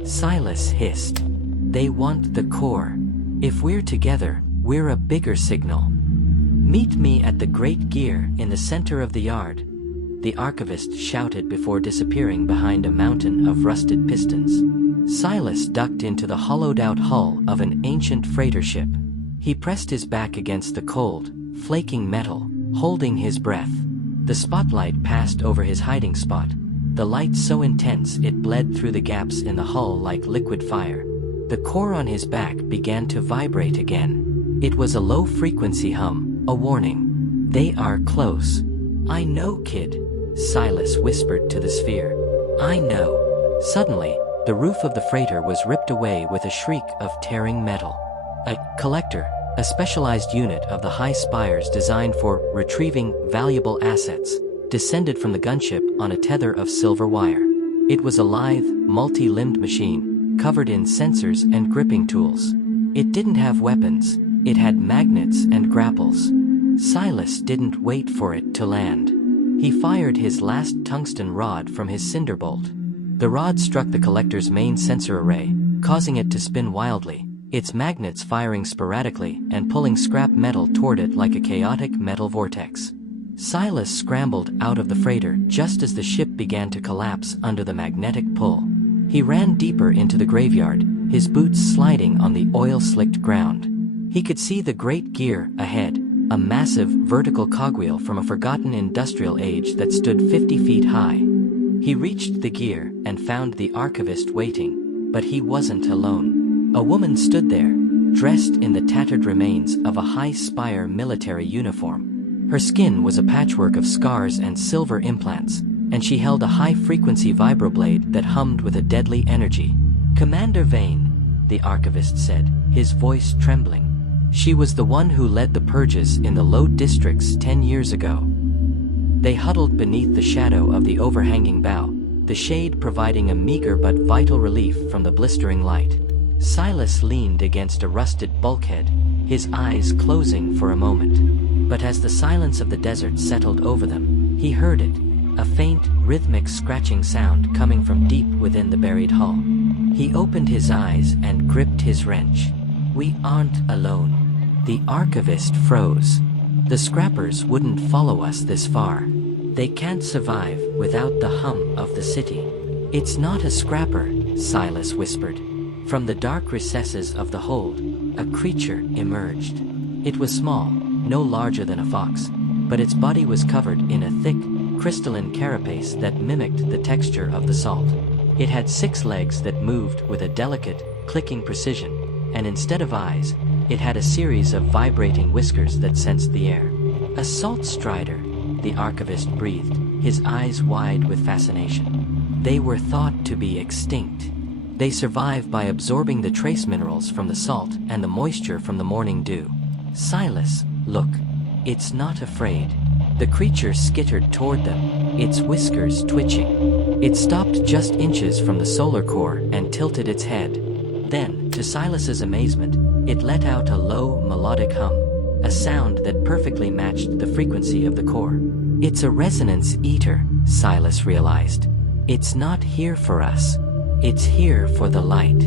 Silas hissed. "They want the core. If we're together, we're a bigger signal. Meet me at the great gear in the center of the yard," the archivist shouted before disappearing behind a mountain of rusted pistons. Silas ducked into the hollowed-out hull of an ancient freighter ship. He pressed his back against the cold, flaking metal, holding his breath. The spotlight passed over his hiding spot, the light so intense it bled through the gaps in the hull like liquid fire. The core on his back began to vibrate again. It was a low-frequency hum, a warning. "They are close." "I know, kid," Silas whispered to the sphere. "I know." Suddenly, the roof of the freighter was ripped away with a shriek of tearing metal. A collector, a specialized unit of the High Spires designed for retrieving valuable assets, descended from the gunship on a tether of silver wire. It was a lithe, multi-limbed machine, covered in sensors and gripping tools. It didn't have weapons, it had magnets and grapples. Silas didn't wait for it to land. He fired his last tungsten rod from his cinderbolt. The rod struck the collector's main sensor array, causing it to spin wildly, its magnets firing sporadically and pulling scrap metal toward it like a chaotic metal vortex. Silas scrambled out of the freighter just as the ship began to collapse under the magnetic pull. He ran deeper into the graveyard, his boots sliding on the oil-slicked ground. He could see the great gear ahead, a massive vertical cogwheel from a forgotten industrial age that stood 50 feet high. He reached the gear and found the archivist waiting, but he wasn't alone. A woman stood there, dressed in the tattered remains of a High Spire military uniform. Her skin was a patchwork of scars and silver implants, and she held a high-frequency vibroblade that hummed with a deadly energy. "Commander Vane," the archivist said, his voice trembling. She was the one who led the purges in the low districts 10 years ago. They huddled beneath the shadow of the overhanging bough, the shade providing a meager but vital relief from the blistering light. Silas leaned against a rusted bulkhead, his eyes closing for a moment. But as the silence of the desert settled over them, he heard it, a faint, rhythmic scratching sound coming from deep within the buried hull. He opened his eyes and gripped his wrench. "We aren't alone." The archivist froze. "The scrappers wouldn't follow us this far. They can't survive without the hum of the city." "It's not a scrapper," Silas whispered. From the dark recesses of the hold, a creature emerged. It was small, no larger than a fox, but its body was covered in a thick, crystalline carapace that mimicked the texture of the salt. It had 6 legs that moved with a delicate, clicking precision, and instead of eyes, it had a series of vibrating whiskers that sensed the air. "A salt strider," the archivist breathed. his eyes wide with fascination. They were thought to be extinct. They survive by absorbing the trace minerals from the salt and the moisture from the morning dew. Silas, look. It's not afraid. The creature skittered toward them, its whiskers twitching. It stopped just inches from the solar core and tilted its head. Then, to Silas's amazement, it let out a low, melodic hum, a sound that perfectly matched the frequency of the core. It's a resonance eater, Silas realized. It's not here for us. It's here for the light.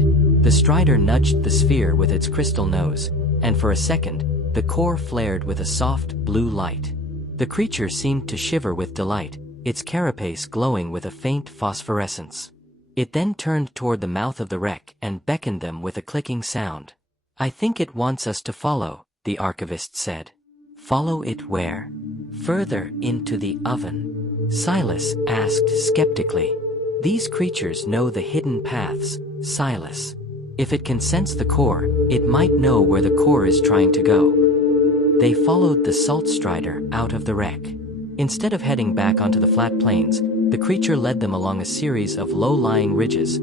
The strider nudged the sphere with its crystal nose, and for a second, the core flared with a soft, blue light. The creature seemed to shiver with delight, its carapace glowing with a faint phosphorescence. It then turned toward the mouth of the wreck and beckoned them with a clicking sound. "I think it wants us to follow," the archivist said. "Follow it where?" "Further into the oven," Silas asked skeptically. "These creatures know the hidden paths, Silas. If it can sense the core, it might know where the core is trying to go." They followed the salt strider out of the wreck. Instead of heading back onto the flat plains, the creature led them along a series of low-lying ridges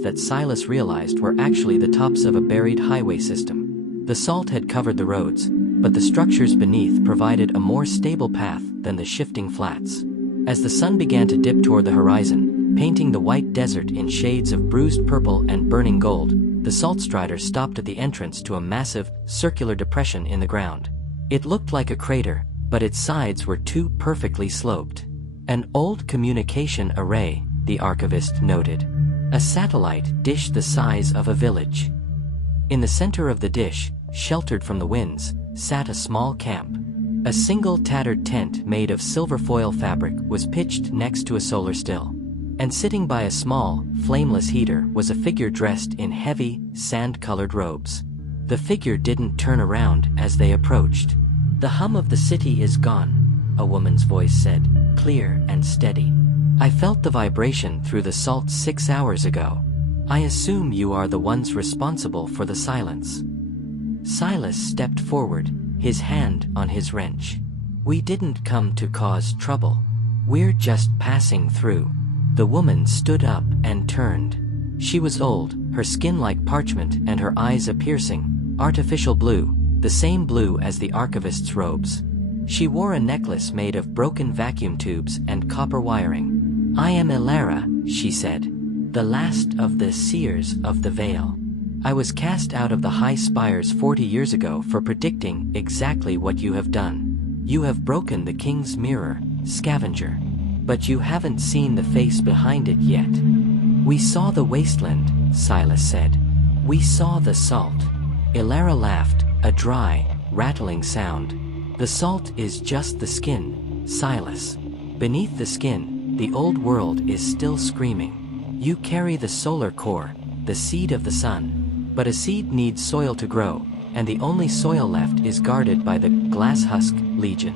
that Silas realized were actually the tops of a buried highway system. The salt had covered the roads, but the structures beneath provided a more stable path than the shifting flats. As the sun began to dip toward the horizon, painting the white desert in shades of bruised purple and burning gold, the salt strider stopped at the entrance to a massive, circular depression in the ground. It looked like a crater, but its sides were too perfectly sloped. "An old communication array," the archivist noted. "A satellite dish the size of a village." In the center of the dish, sheltered from the winds, sat a small camp. A single tattered tent made of silver foil fabric was pitched next to a solar still. And sitting by a small, flameless heater was a figure dressed in heavy, sand-colored robes. The figure didn't turn around as they approached. "The hum of the city is gone," a woman's voice said, clear and steady. "I felt the vibration through the salt 6 hours ago. I assume you are the ones responsible for the silence." Silas stepped forward, his hand on his wrench. "We didn't come to cause trouble. We're just passing through." The woman stood up and turned. She was old, her skin like parchment and her eyes a piercing, artificial blue, the same blue as the archivist's robes. She wore a necklace made of broken vacuum tubes and copper wiring. "I am Elara," she said, "the last of the seers of the Veil. I was cast out of the High Spires 40 years ago for predicting exactly what you have done. You have broken the king's mirror, Scavenger. But you haven't seen the face behind it yet." "We saw the wasteland," Silas said. "We saw the salt." Elara laughed, a dry, rattling sound. "The salt is just the skin, Silas. Beneath the skin, the old world is still screaming. You carry the solar core, the seed of the sun. But a seed needs soil to grow, and the only soil left is guarded by the glass husk legion."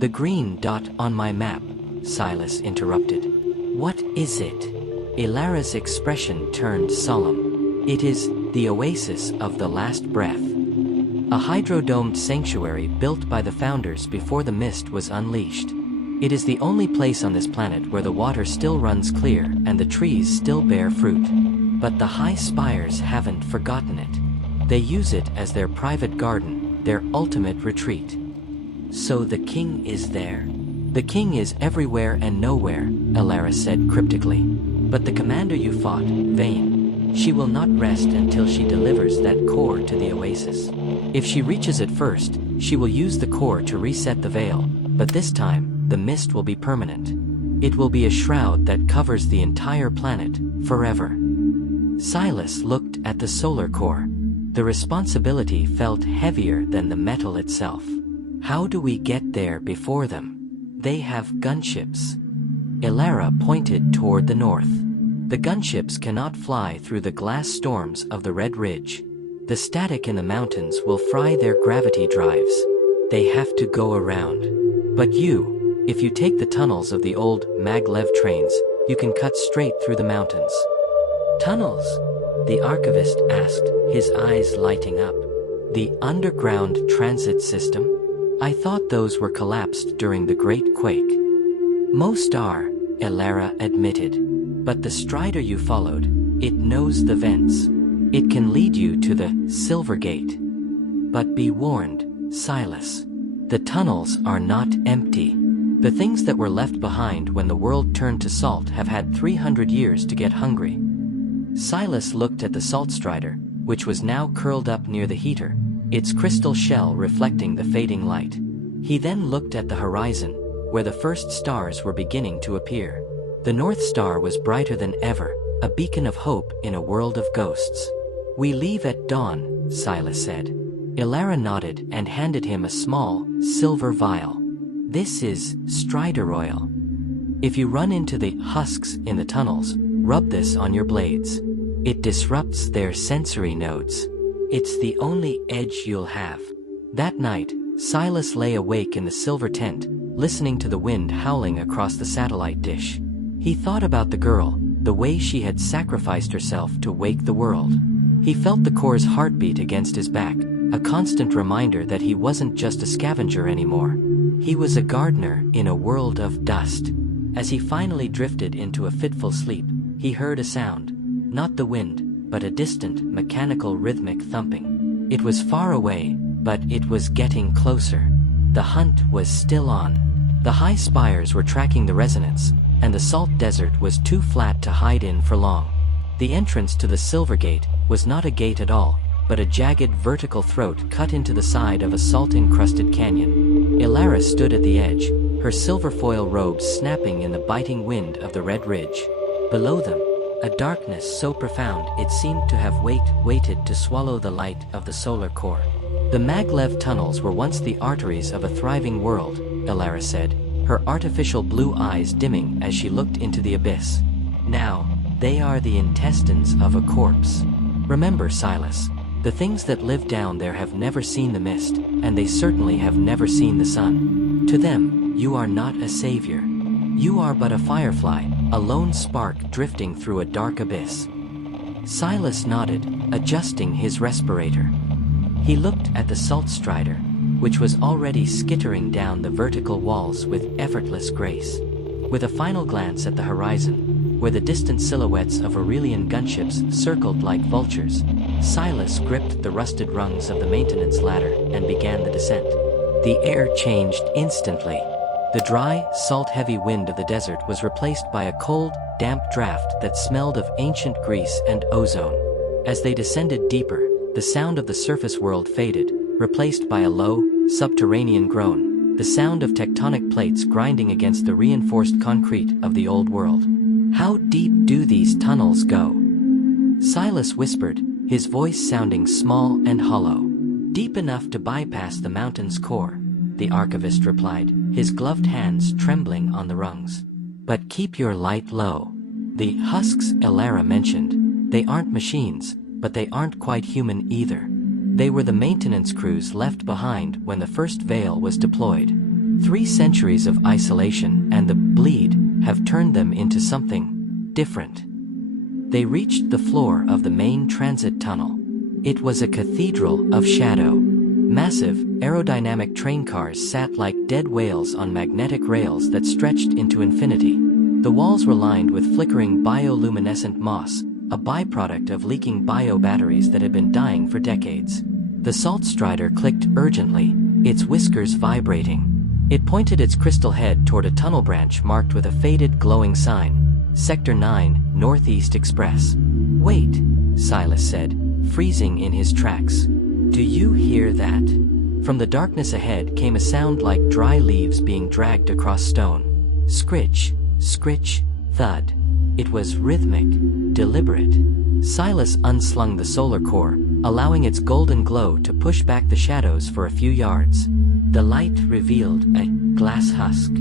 "The green dot on my map," Silas interrupted. "What is it?" Elara's expression turned solemn. "It is the Oasis of the Last Breath. A hydro-domed sanctuary built by the founders before the mist was unleashed. It is the only place on this planet where the water still runs clear and the trees still bear fruit. But the High Spires haven't forgotten it. They use it as their private garden, their ultimate retreat." "So the king is there?" "The king is everywhere and nowhere," Elara said cryptically. "But the commander you fought, Vayne, she will not rest until she delivers that core to the Oasis. If she reaches it first, she will use the core to reset the veil, but this time, the mist will be permanent. It will be a shroud that covers the entire planet, forever." Silas looked at the solar core. The responsibility felt heavier than the metal itself. "How do we get there before them? They have gunships." Elara pointed toward the north. "The gunships cannot fly through the glass storms of the Red Ridge. The static in the mountains will fry their gravity drives. They have to go around. But if you take the tunnels of the old maglev trains, you can cut straight through the mountains." "Tunnels?" the archivist asked, his eyes lighting up. "The underground transit system? I thought those were collapsed during the Great Quake." Most are, Elara admitted. But the strider you followed, it knows the vents. It can lead you to the Silver Gate. But be warned, Silas. The tunnels are not empty. The things that were left behind when the world turned to salt have had 300 years to get hungry. Silas looked at the salt strider, which was now curled up near the heater, its crystal shell reflecting the fading light. He then looked at the horizon, where the first stars were beginning to appear. The North Star was brighter than ever, a beacon of hope in a world of ghosts. "We leave at dawn," Silas said. Elara nodded and handed him a small, silver vial. "This is strider oil. If you run into the husks in the tunnels, rub this on your blades. It disrupts their sensory nodes. It's the only edge you'll have." That night, Silas lay awake in the silver tent, listening to the wind howling across the satellite dish. He thought about the girl, the way she had sacrificed herself to wake the world. He felt the core's heartbeat against his back, a constant reminder that he wasn't just a scavenger anymore. He was a gardener in a world of dust. As he finally drifted into a fitful sleep, he heard a sound. Not the wind, but a distant, mechanical rhythmic thumping. It was far away, but it was getting closer. The hunt was still on. The High Spires were tracking the resonance, and the salt desert was too flat to hide in for long. The entrance to the Silver Gate was not a gate at all, but a jagged vertical throat cut into the side of a salt-encrusted canyon. Elara stood at the edge, her silver foil robes snapping in the biting wind of the Red Ridge. Below them, a darkness so profound it seemed to have waited to swallow the light of the solar core. The maglev tunnels were once the arteries of a thriving world, Elara said, her artificial blue eyes dimming as she looked into the abyss. Now, they are the intestines of a corpse. Remember, Silas, the things that live down there have never seen the mist, and they certainly have never seen the sun. To them, you are not a savior. You are but a firefly, a lone spark drifting through a dark abyss. Silas nodded, adjusting his respirator. He looked at the salt strider, which was already skittering down the vertical walls with effortless grace. With a final glance at the horizon, where the distant silhouettes of Aurelian gunships circled like vultures, Silas gripped the rusted rungs of the maintenance ladder and began the descent. The air changed instantly. The dry, salt-heavy wind of the desert was replaced by a cold, damp draft that smelled of ancient grease and ozone. As they descended deeper, the sound of the surface world faded, replaced by a low, subterranean groan, the sound of tectonic plates grinding against the reinforced concrete of the old world. "How deep do these tunnels go?" Silas whispered, his voice sounding small and hollow. "Deep enough to bypass the mountain's core," the archivist replied, his gloved hands trembling on the rungs. "But keep your light low." The husks Elara mentioned, they aren't machines, but they aren't quite human either. They were the maintenance crews left behind when the first veil was deployed. 3 centuries of isolation and the bleed have turned them into something different. They reached the floor of the main transit tunnel. It was a cathedral of shadow. Massive, aerodynamic train cars sat like dead whales on magnetic rails that stretched into infinity. The walls were lined with flickering bioluminescent moss, a byproduct of leaking bio-batteries that had been dying for decades. The salt strider clicked urgently, its whiskers vibrating. It pointed its crystal head toward a tunnel branch marked with a faded glowing sign, Sector 9, Northeast Express. "Wait," Silas said, freezing in his tracks. "Do you hear that?" From the darkness ahead came a sound like dry leaves being dragged across stone. Scritch, scritch, thud. It was rhythmic, deliberate. Silas unslung the solar core, allowing its golden glow to push back the shadows for a few yards. The light revealed a glass husk.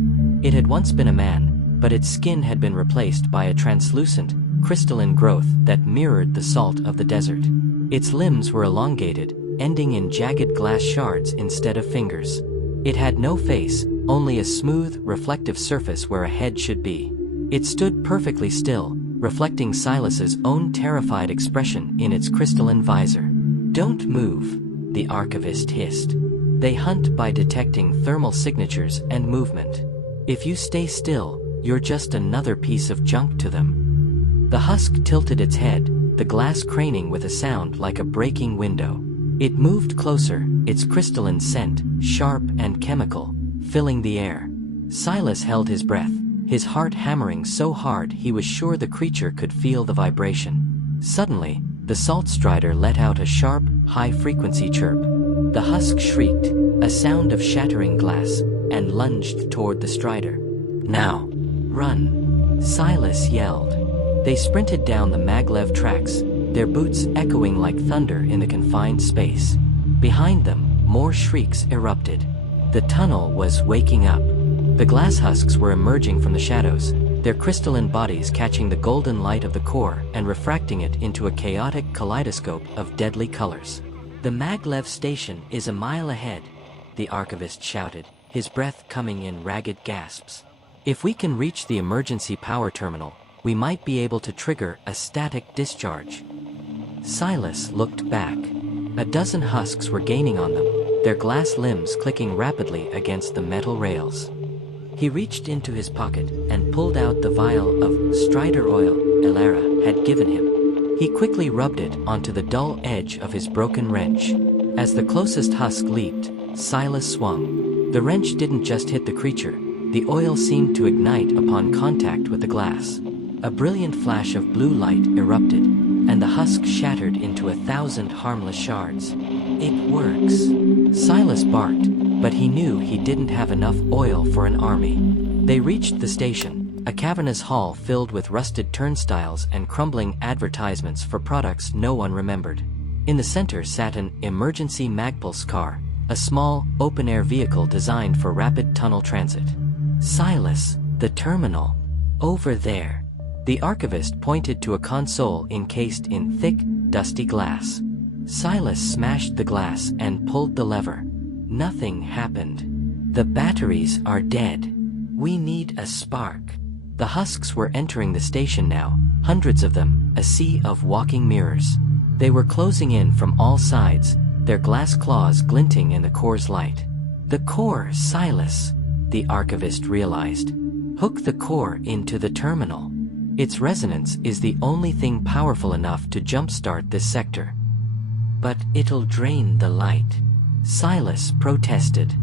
It had once been a man, but its skin had been replaced by a translucent, crystalline growth that mirrored the salt of the desert. Its limbs were elongated, ending in jagged glass shards instead of fingers. It had no face, only a smooth, reflective surface where a head should be. It stood perfectly still, reflecting Silas's own terrified expression in its crystalline visor. "Don't move," the archivist hissed. "They hunt by detecting thermal signatures and movement. If you stay still, you're just another piece of junk to them." The husk tilted its head, the glass craning with a sound like a breaking window. It moved closer, its crystalline scent, sharp and chemical, filling the air. Silas held his breath, his heart hammering so hard he was sure the creature could feel the vibration. Suddenly, the salt strider let out a sharp, high-frequency chirp. The husk shrieked, a sound of shattering glass, and lunged toward the strider. "Now, run!" Silas yelled. They sprinted down the maglev tracks, their boots echoing like thunder in the confined space. Behind them, more shrieks erupted. The tunnel was waking up. The glass husks were emerging from the shadows, their crystalline bodies catching the golden light of the core and refracting it into a chaotic kaleidoscope of deadly colors. "The maglev station is a mile ahead," the archivist shouted, his breath coming in ragged gasps. "If we can reach the emergency power terminal, we might be able to trigger a static discharge." Silas looked back. A dozen husks were gaining on them, their glass limbs clicking rapidly against the metal rails. He reached into his pocket and pulled out the vial of strider oil Elara had given him. He quickly rubbed it onto the dull edge of his broken wrench. As the closest husk leaped, Silas swung. The wrench didn't just hit the creature, the oil seemed to ignite upon contact with the glass. A brilliant flash of blue light erupted, and the husk shattered into 1,000 harmless shards. "It works," Silas barked, but he knew he didn't have enough oil for an army. They reached the station, a cavernous hall filled with rusted turnstiles and crumbling advertisements for products no one remembered. In the center sat an emergency Magpulse car, a small, open-air vehicle designed for rapid tunnel transit. "Silas, the terminal. Over there." The archivist pointed to a console encased in thick, dusty glass. Silas smashed the glass and pulled the lever. Nothing happened. "The batteries are dead. We need a spark." The husks were entering the station now, hundreds of them, a sea of walking mirrors. They were closing in from all sides, their glass claws glinting in the core's light. "The core, Silas," the archivist realized. "Hook the core into the terminal. Its resonance is the only thing powerful enough to jumpstart this sector." "But it'll drain the light," Silas protested.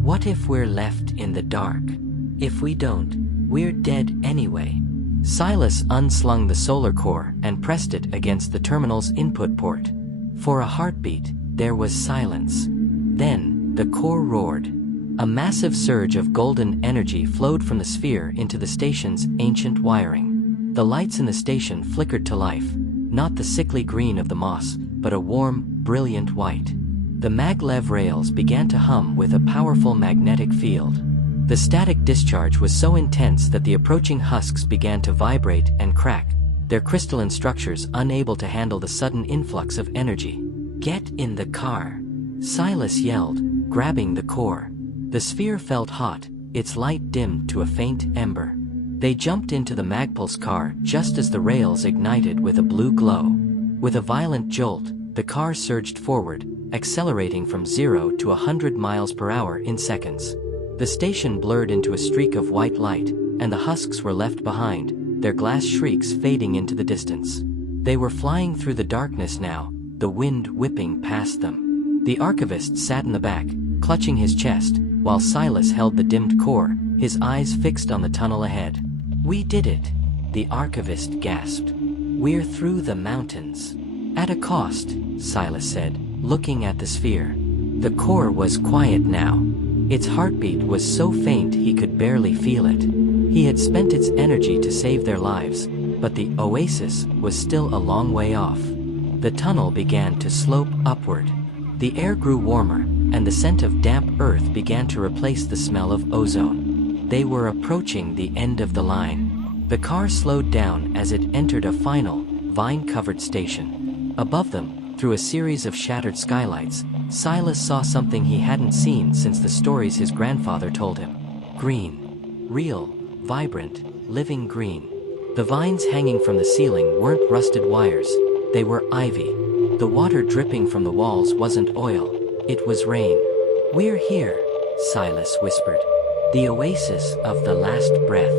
"What if we're left in the dark? If we don't, we're dead anyway." Silas unslung the solar core and pressed it against the terminal's input port. For a heartbeat, there was silence. Then, the core roared. A massive surge of golden energy flowed from the sphere into the station's ancient wiring. The lights in the station flickered to life, not the sickly green of the moss, but a warm, brilliant white. The maglev rails began to hum with a powerful magnetic field. The static discharge was so intense that the approaching husks began to vibrate and crack, their crystalline structures unable to handle the sudden influx of energy. "Get in the car," Silas yelled, grabbing the core. The sphere felt hot, its light dimmed to a faint ember. They jumped into the Magpulse car just as the rails ignited with a blue glow. With a violent jolt, the car surged forward, accelerating from 0 to 100 miles per hour in seconds. The station blurred into a streak of white light, and the husks were left behind, their glass shrieks fading into the distance. They were flying through the darkness now, the wind whipping past them. The archivist sat in the back, clutching his chest, while Silas held the dimmed core, his eyes fixed on the tunnel ahead. "We did it," the archivist gasped. "We're through the mountains." "At a cost," Silas said, looking at the sphere. The core was quiet now. Its heartbeat was so faint he could barely feel it. He had spent its energy to save their lives, but the Oasis was still a long way off. The tunnel began to slope upward. The air grew warmer, and the scent of damp earth began to replace the smell of ozone. They were approaching the end of the line. The car slowed down as it entered a final, vine-covered station. Above them, through a series of shattered skylights, Silas saw something he hadn't seen since the stories his grandfather told him. Green. Real, vibrant, living green. The vines hanging from the ceiling weren't rusted wires, they were ivy. The water dripping from the walls wasn't oil, it was rain. "We're here," Silas whispered. "The oasis of the last breath."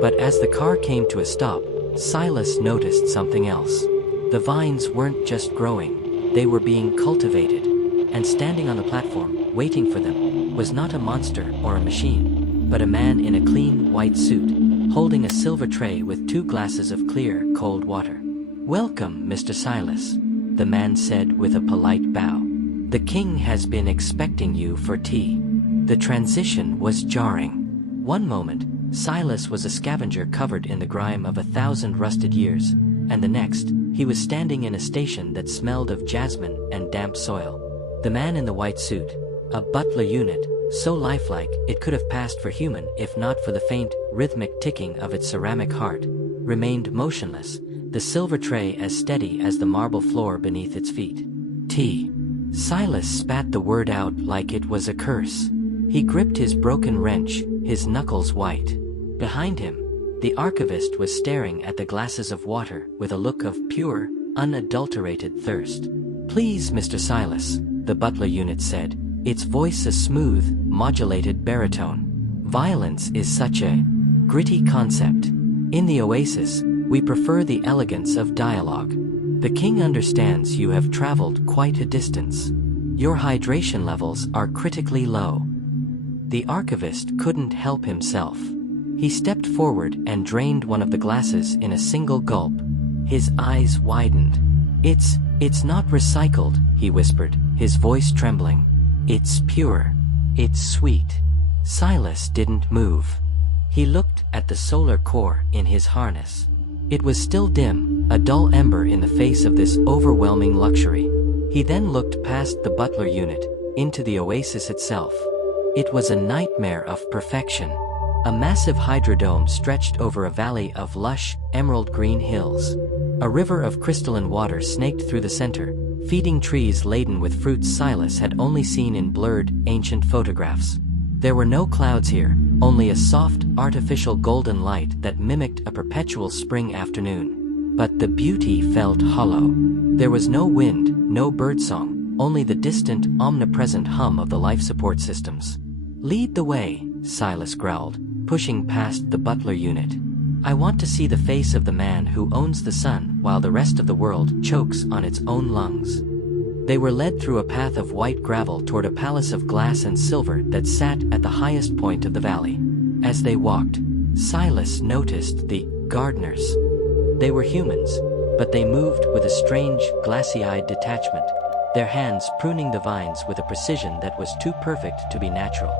But as the car came to a stop, Silas noticed something else. The vines weren't just growing, they were being cultivated. And standing on the platform, waiting for them, was not a monster or a machine, but a man in a clean white suit, holding a silver tray with 2 glasses of clear, cold water. "Welcome, Mr. Silas," the man said with a polite bow. "The king has been expecting you for tea." The transition was jarring. One moment, Silas was a scavenger covered in the grime of 1,000 rusted years, and the next, he was standing in a station that smelled of jasmine and damp soil. The man in the white suit, a butler unit, so lifelike it could have passed for human if not for the faint, rhythmic ticking of its ceramic heart, remained motionless, the silver tray as steady as the marble floor beneath its feet. "Tea." Silas spat the word out like it was a curse. He gripped his broken wrench, his knuckles white. Behind him, the archivist was staring at the glasses of water with a look of pure, unadulterated thirst. "Please, Mr. Silas," the butler unit said, its voice a smooth, modulated baritone. "Violence is such a gritty concept. In the Oasis, we prefer the elegance of dialogue. The king understands you have traveled quite a distance. Your hydration levels are critically low." The archivist couldn't help himself. He stepped forward and drained one of the glasses in a single gulp. His eyes widened. It's not recycled," he whispered, his voice trembling. "It's pure. It's sweet." Silas didn't move. He looked at the solar core in his harness. It was still dim, a dull ember in the face of this overwhelming luxury. He then looked past the butler unit, into the Oasis itself. It was a nightmare of perfection. A massive hydrodome stretched over a valley of lush, emerald-green hills. A river of crystalline water snaked through the center, feeding trees laden with fruits Silas had only seen in blurred, ancient photographs. There were no clouds here, only a soft, artificial golden light that mimicked a perpetual spring afternoon. But the beauty felt hollow. There was no wind, no birdsong, only the distant, omnipresent hum of the life support systems. "Lead the way," Silas growled, pushing past the butler unit. "I want to see the face of the man who owns the sun while the rest of the world chokes on its own lungs." They were led through a path of white gravel toward a palace of glass and silver that sat at the highest point of the valley. As they walked, Silas noticed the gardeners. They were humans, but they moved with a strange, glassy-eyed detachment, their hands pruning the vines with a precision that was too perfect to be natural.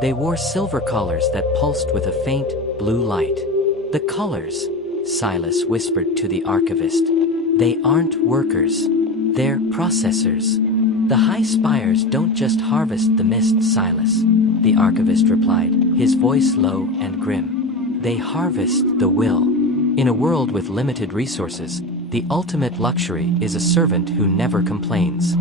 They wore silver collars that pulsed with a faint, blue light. "The collars," Silas whispered to the archivist. "They aren't workers. They're processors." "The High Spires don't just harvest the mist, Silas," the archivist replied, his voice low and grim. "They harvest the will. In a world with limited resources, the ultimate luxury is a servant who never complains."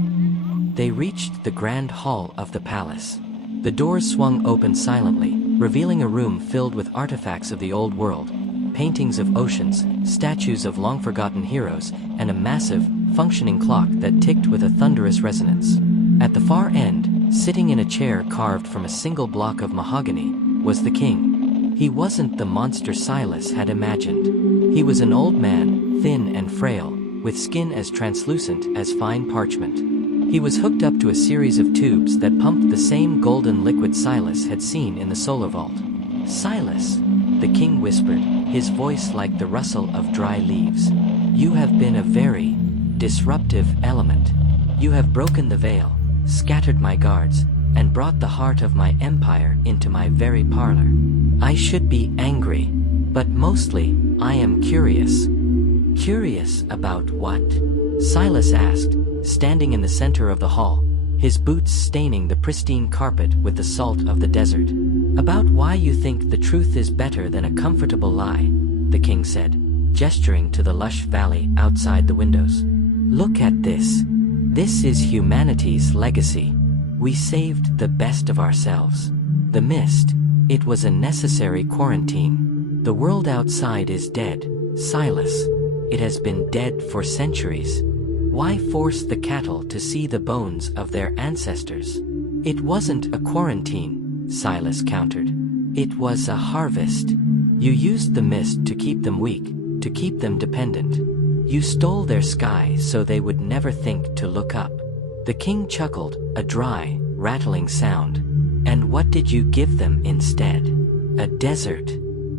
They reached the grand hall of the palace. The doors swung open silently, revealing a room filled with artifacts of the old world, paintings of oceans, statues of long-forgotten heroes, and a massive, functioning clock that ticked with a thunderous resonance. At the far end, sitting in a chair carved from a single block of mahogany, was the king. He wasn't the monster Silas had imagined. He was an old man, thin and frail, with skin as translucent as fine parchment. He was hooked up to a series of tubes that pumped the same golden liquid Silas had seen in the solar vault. "Silas," the king whispered, his voice like the rustle of dry leaves. "You have been a very disruptive element. You have broken the veil, scattered my guards, and brought the heart of my empire into my very parlor. I should be angry, but mostly, I am curious." "Curious about what?" Silas asked, standing in the center of the hall, his boots staining the pristine carpet with the salt of the desert. "About why you think the truth is better than a comfortable lie," the king said, gesturing to the lush valley outside the windows. "Look at this. This is humanity's legacy. We saved the best of ourselves. The mist, it was a necessary quarantine. The world outside is dead, Silas. It has been dead for centuries. Why force the cattle to see the bones of their ancestors?" "It wasn't a quarantine," Silas countered. "It was a harvest. You used the mist to keep them weak, to keep them dependent. You stole their sky so they would never think to look up. The king chuckled, a dry, rattling sound. And what did you give them instead? A desert?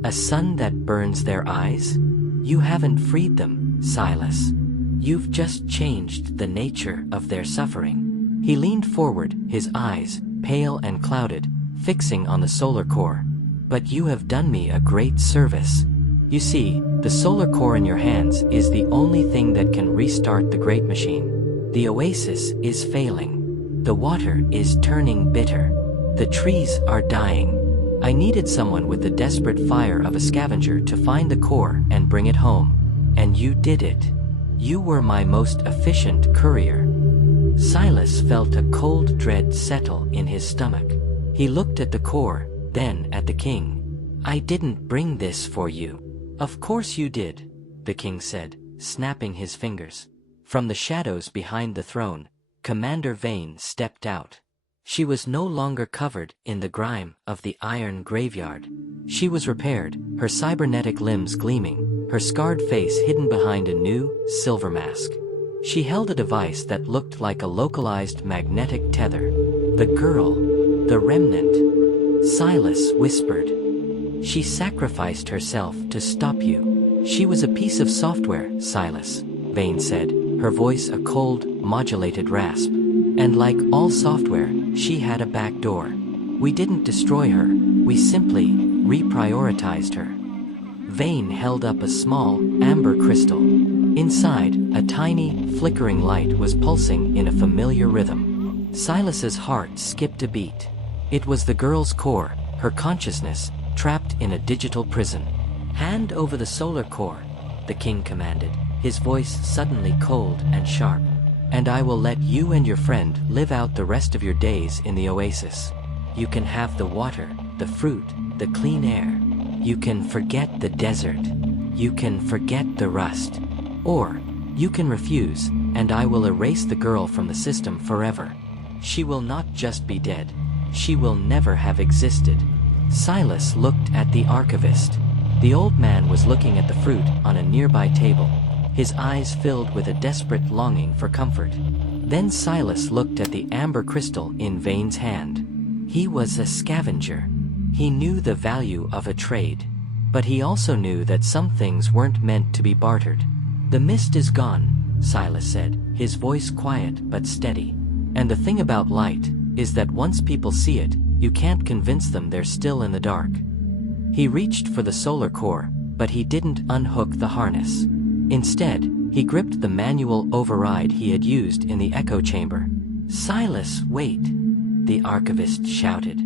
A sun that burns their eyes? You haven't freed them, Silas. You've just changed the nature of their suffering. He leaned forward, his eyes, pale and clouded, fixing on the solar core. But you have done me a great service. You see, the solar core in your hands is the only thing that can restart the great machine. The Oasis is failing. The water is turning bitter. The trees are dying. I needed someone with the desperate fire of a scavenger to find the core and bring it home. And you did it. You were my most efficient courier. Silas felt a cold dread settle in his stomach. He looked at the core, then at the king. I didn't bring this for you. Of course you did, the king said, snapping his fingers. From the shadows behind the throne, Commander Vane stepped out. She was no longer covered in the grime of the iron graveyard. She was repaired, her cybernetic limbs gleaming, her scarred face hidden behind a new, silver mask. She held a device that looked like a localized magnetic tether. The girl, the Remnant, Silas whispered. She sacrificed herself to stop you. She was a piece of software, Silas, Vane said, her voice a cold, modulated rasp. And like all software, she had a back door. We didn't destroy her, we simply reprioritized her. Vane held up a small, amber crystal. Inside, a tiny, flickering light was pulsing in a familiar rhythm. Silas's heart skipped a beat. It was the girl's core, her consciousness, trapped in a digital prison. Hand over the solar core, the king commanded, his voice suddenly cold and sharp. And I will let you and your friend live out the rest of your days in the Oasis. You can have the water, the fruit, the clean air. You can forget the desert. You can forget the rust. Or, you can refuse, and I will erase the girl from the system forever. She will not just be dead. She will never have existed. Silas looked at the archivist. The old man was looking at the fruit on a nearby table, his eyes filled with a desperate longing for comfort. Then Silas looked at the amber crystal in Vane's hand. He was a scavenger. He knew the value of a trade. But he also knew that some things weren't meant to be bartered. The mist is gone, Silas said, his voice quiet but steady. And the thing about light is that once people see it, you can't convince them they're still in the dark. He reached for the solar core, but he didn't unhook the harness. Instead, he gripped the manual override he had used in the echo chamber. Silas, wait, the archivist shouted.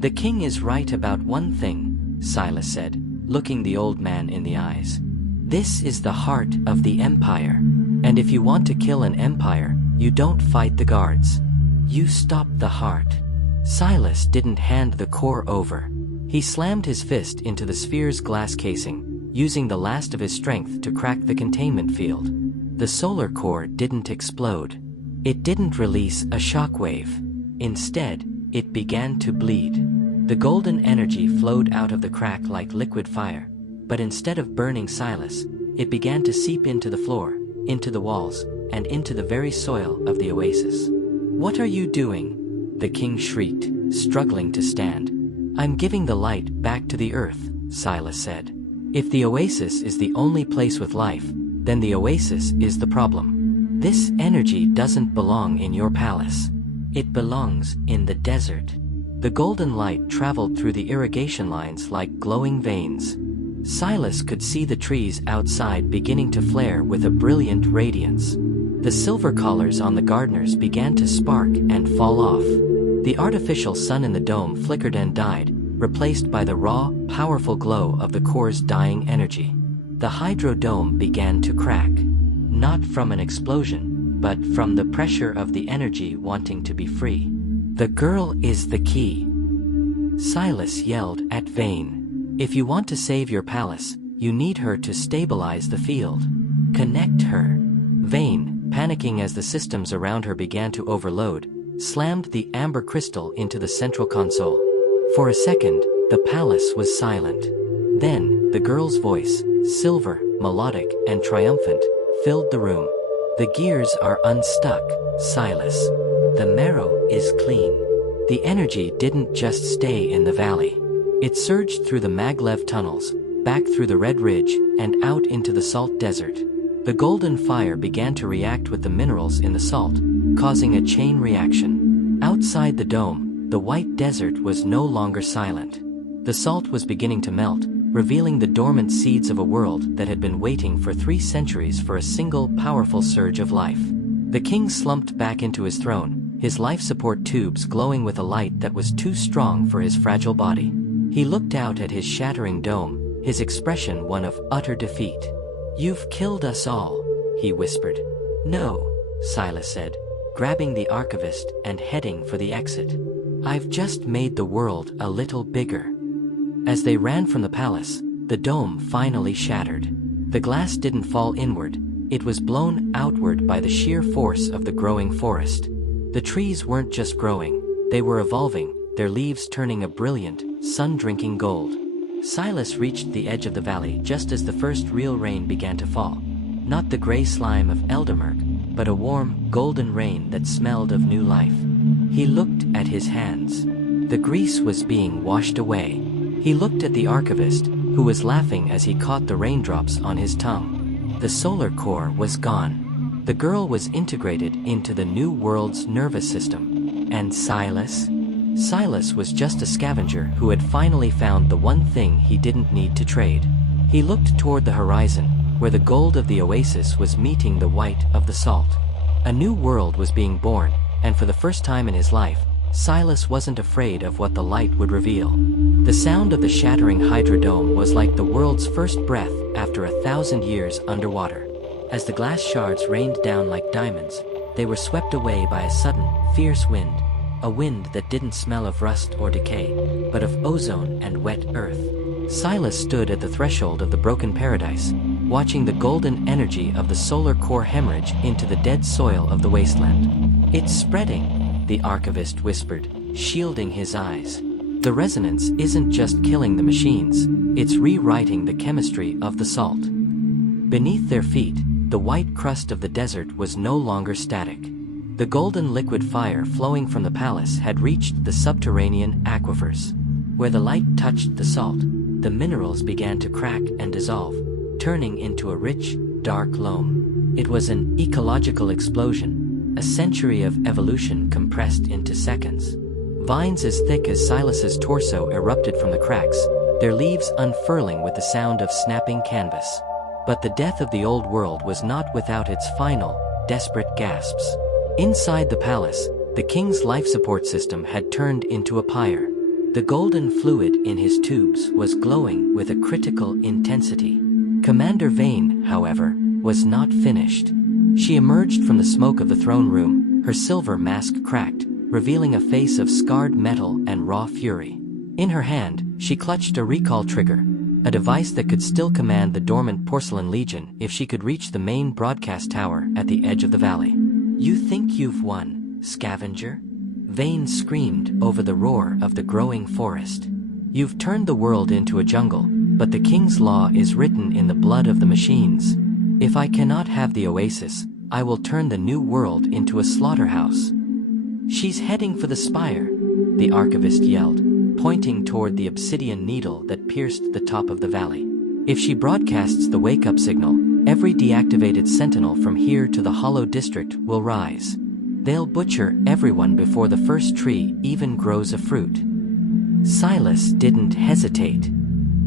The king is right about one thing, Silas said, looking the old man in the eyes. This is the heart of the Empire, and if you want to kill an empire, you don't fight the guards. You stop the heart. Silas didn't hand the core over. He slammed his fist into the sphere's glass casing, using the last of his strength to crack the containment field. The solar core didn't explode. It didn't release a shockwave. Instead, it began to bleed. The golden energy flowed out of the crack like liquid fire, but instead of burning Silas, it began to seep into the floor, into the walls, and into the very soil of the Oasis. What are you doing? The king shrieked, struggling to stand. I'm giving the light back to the earth, Silas said. If the Oasis is the only place with life, then the Oasis is the problem. This energy doesn't belong in your palace. It belongs in the desert. The golden light traveled through the irrigation lines like glowing veins. Silas could see the trees outside beginning to flare with a brilliant radiance. The silver collars on the gardeners began to spark and fall off. The artificial sun in the dome flickered and died, replaced by the raw, powerful glow of the core's dying energy. The hydro dome began to crack. Not from an explosion, but from the pressure of the energy wanting to be free. The girl is the key. Silas yelled at Vane. If you want to save your palace, you need her to stabilize the field. Connect her. Vane, panicking as the systems around her began to overload, slammed the amber crystal into the central console. For a second, the palace was silent. Then, The girl's voice, silver, melodic, and triumphant, filled the room. The gears are unstuck, Silas. The marrow is clean. The energy didn't just stay in the valley. It surged through the maglev tunnels, back through the Red Ridge, and out into the salt desert. The golden fire began to react with the minerals in the salt, causing a chain reaction. Outside the dome, the white desert was no longer silent. The salt was beginning to melt, revealing the dormant seeds of a world that had been waiting for 3 centuries for a single powerful surge of life. The king slumped back into his throne, his life support tubes glowing with a light that was too strong for his fragile body. He looked out at his shattering dome, his expression one of utter defeat. "You've killed us all," he whispered. "No," Silas said, grabbing the archivist and heading for the exit. "I've just made the world a little bigger." As they ran from the palace, the dome finally shattered. The glass didn't fall inward, it was blown outward by the sheer force of the growing forest. The trees weren't just growing, they were evolving, their leaves turning a brilliant, sun-drinking gold. Silas reached the edge of the valley just as the first real rain began to fall. Not the gray slime of Eldermurk, but a warm, golden rain that smelled of new life. He looked at his hands. The grease was being washed away. He looked at the archivist, who was laughing as he caught the raindrops on his tongue. The solar core was gone. The girl was integrated into the new world's nervous system. And Silas? Silas was just a scavenger who had finally found the one thing he didn't need to trade. He looked toward the horizon, where the gold of the Oasis was meeting the white of the salt. A new world was being born, and for the first time in his life, Silas wasn't afraid of what the light would reveal. The sound of the shattering hydrodome was like the world's first breath after 1,000 years underwater. As the glass shards rained down like diamonds, they were swept away by a sudden, fierce wind. A wind that didn't smell of rust or decay, but of ozone and wet earth. Silas stood at the threshold of the broken paradise, watching the golden energy of the solar core hemorrhage into the dead soil of the wasteland. "It's spreading," the archivist whispered, shielding his eyes. "The resonance isn't just killing the machines, it's rewriting the chemistry of the salt." Beneath their feet, the white crust of the desert was no longer static. The golden liquid fire flowing from the palace had reached the subterranean aquifers. Where the light touched the salt, the minerals began to crack and dissolve, turning into a rich, dark loam. It was an ecological explosion, a century of evolution compressed into seconds. Vines as thick as Silas's torso erupted from the cracks, their leaves unfurling with the sound of snapping canvas. But the death of the old world was not without its final, desperate gasps. Inside the palace, the king's life support system had turned into a pyre. The golden fluid in his tubes was glowing with a critical intensity. Commander Vane, however, was not finished. She emerged from the smoke of the throne room, her silver mask cracked, revealing a face of scarred metal and raw fury. In her hand, she clutched a recall trigger, a device that could still command the dormant Porcelain Legion if she could reach the main broadcast tower at the edge of the valley. "You think you've won, Scavenger?" Vane screamed over the roar of the growing forest. "You've turned the world into a jungle, but the king's law is written in the blood of the machines. If I cannot have the Oasis, I will turn the new world into a slaughterhouse." "She's heading for the spire," the archivist yelled, pointing toward the obsidian needle that pierced the top of the valley. "If she broadcasts the wake-up signal, every deactivated sentinel from here to the Hollow District will rise. They'll butcher everyone before the first tree even grows a fruit." Silas didn't hesitate.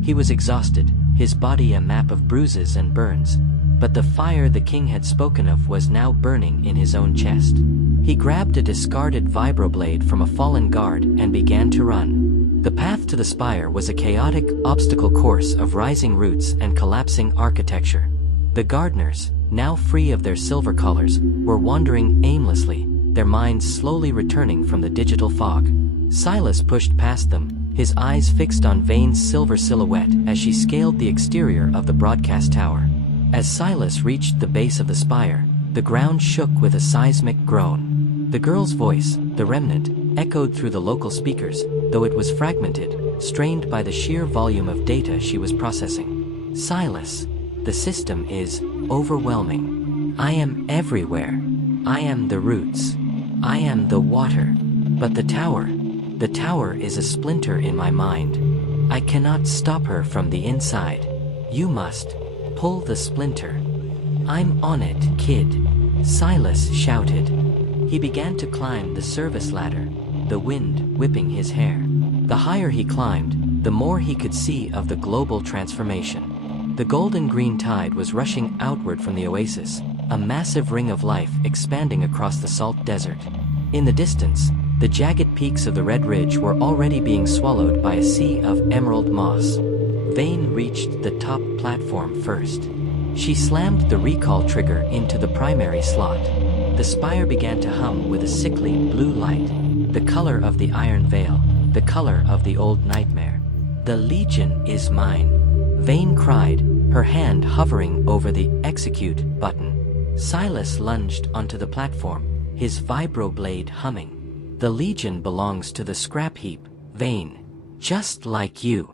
He was exhausted, his body a map of bruises and burns. But the fire the king had spoken of was now burning in his own chest. He grabbed a discarded vibroblade from a fallen guard and began to run. The path to the spire was a chaotic obstacle course of rising roots and collapsing architecture. The gardeners, now free of their silver collars, were wandering aimlessly, their minds slowly returning from the digital fog. Silas pushed past them, his eyes fixed on Vane's silver silhouette as she scaled the exterior of the broadcast tower. As Silas reached the base of the spire, the ground shook with a seismic groan. The girl's voice, the Remnant, echoed through the local speakers, though it was fragmented, strained by the sheer volume of data she was processing. Silas, the system is overwhelming. I am everywhere. I am the roots. I am the water. But the tower is a splinter in my mind. I cannot stop her from the inside. You must pull the splinter. I'm on it, kid, Silas shouted. He began to climb the service ladder, the wind whipping his hair. The higher he climbed, the more he could see of the global transformation. The golden-green tide was rushing outward from the Oasis, a massive ring of life expanding across the salt desert. In the distance, the jagged peaks of the Red Ridge were already being swallowed by a sea of emerald moss. Vane reached the top platform first. She slammed the recall trigger into the primary slot. The spire began to hum with a sickly blue light, the color of the Iron Veil, the color of the old nightmare. The Legion is mine, Vane cried, her hand hovering over the execute button. Silas lunged onto the platform, his vibroblade humming. The Legion belongs to the scrap heap, Vane. Just like you.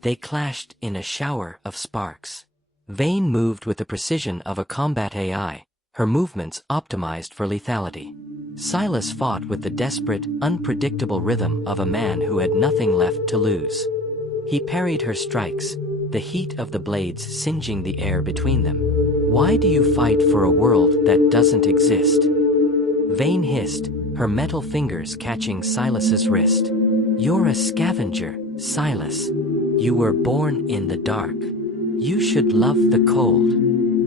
They clashed in a shower of sparks. Vane moved with the precision of a combat AI, her movements optimized for lethality. Silas fought with the desperate, unpredictable rhythm of a man who had nothing left to lose. He parried her strikes, the heat of the blades singeing the air between them. Why do you fight for a world that doesn't exist? Vane hissed, her metal fingers catching Silas's wrist. You're a scavenger, Silas. You were born in the dark. You should love the cold.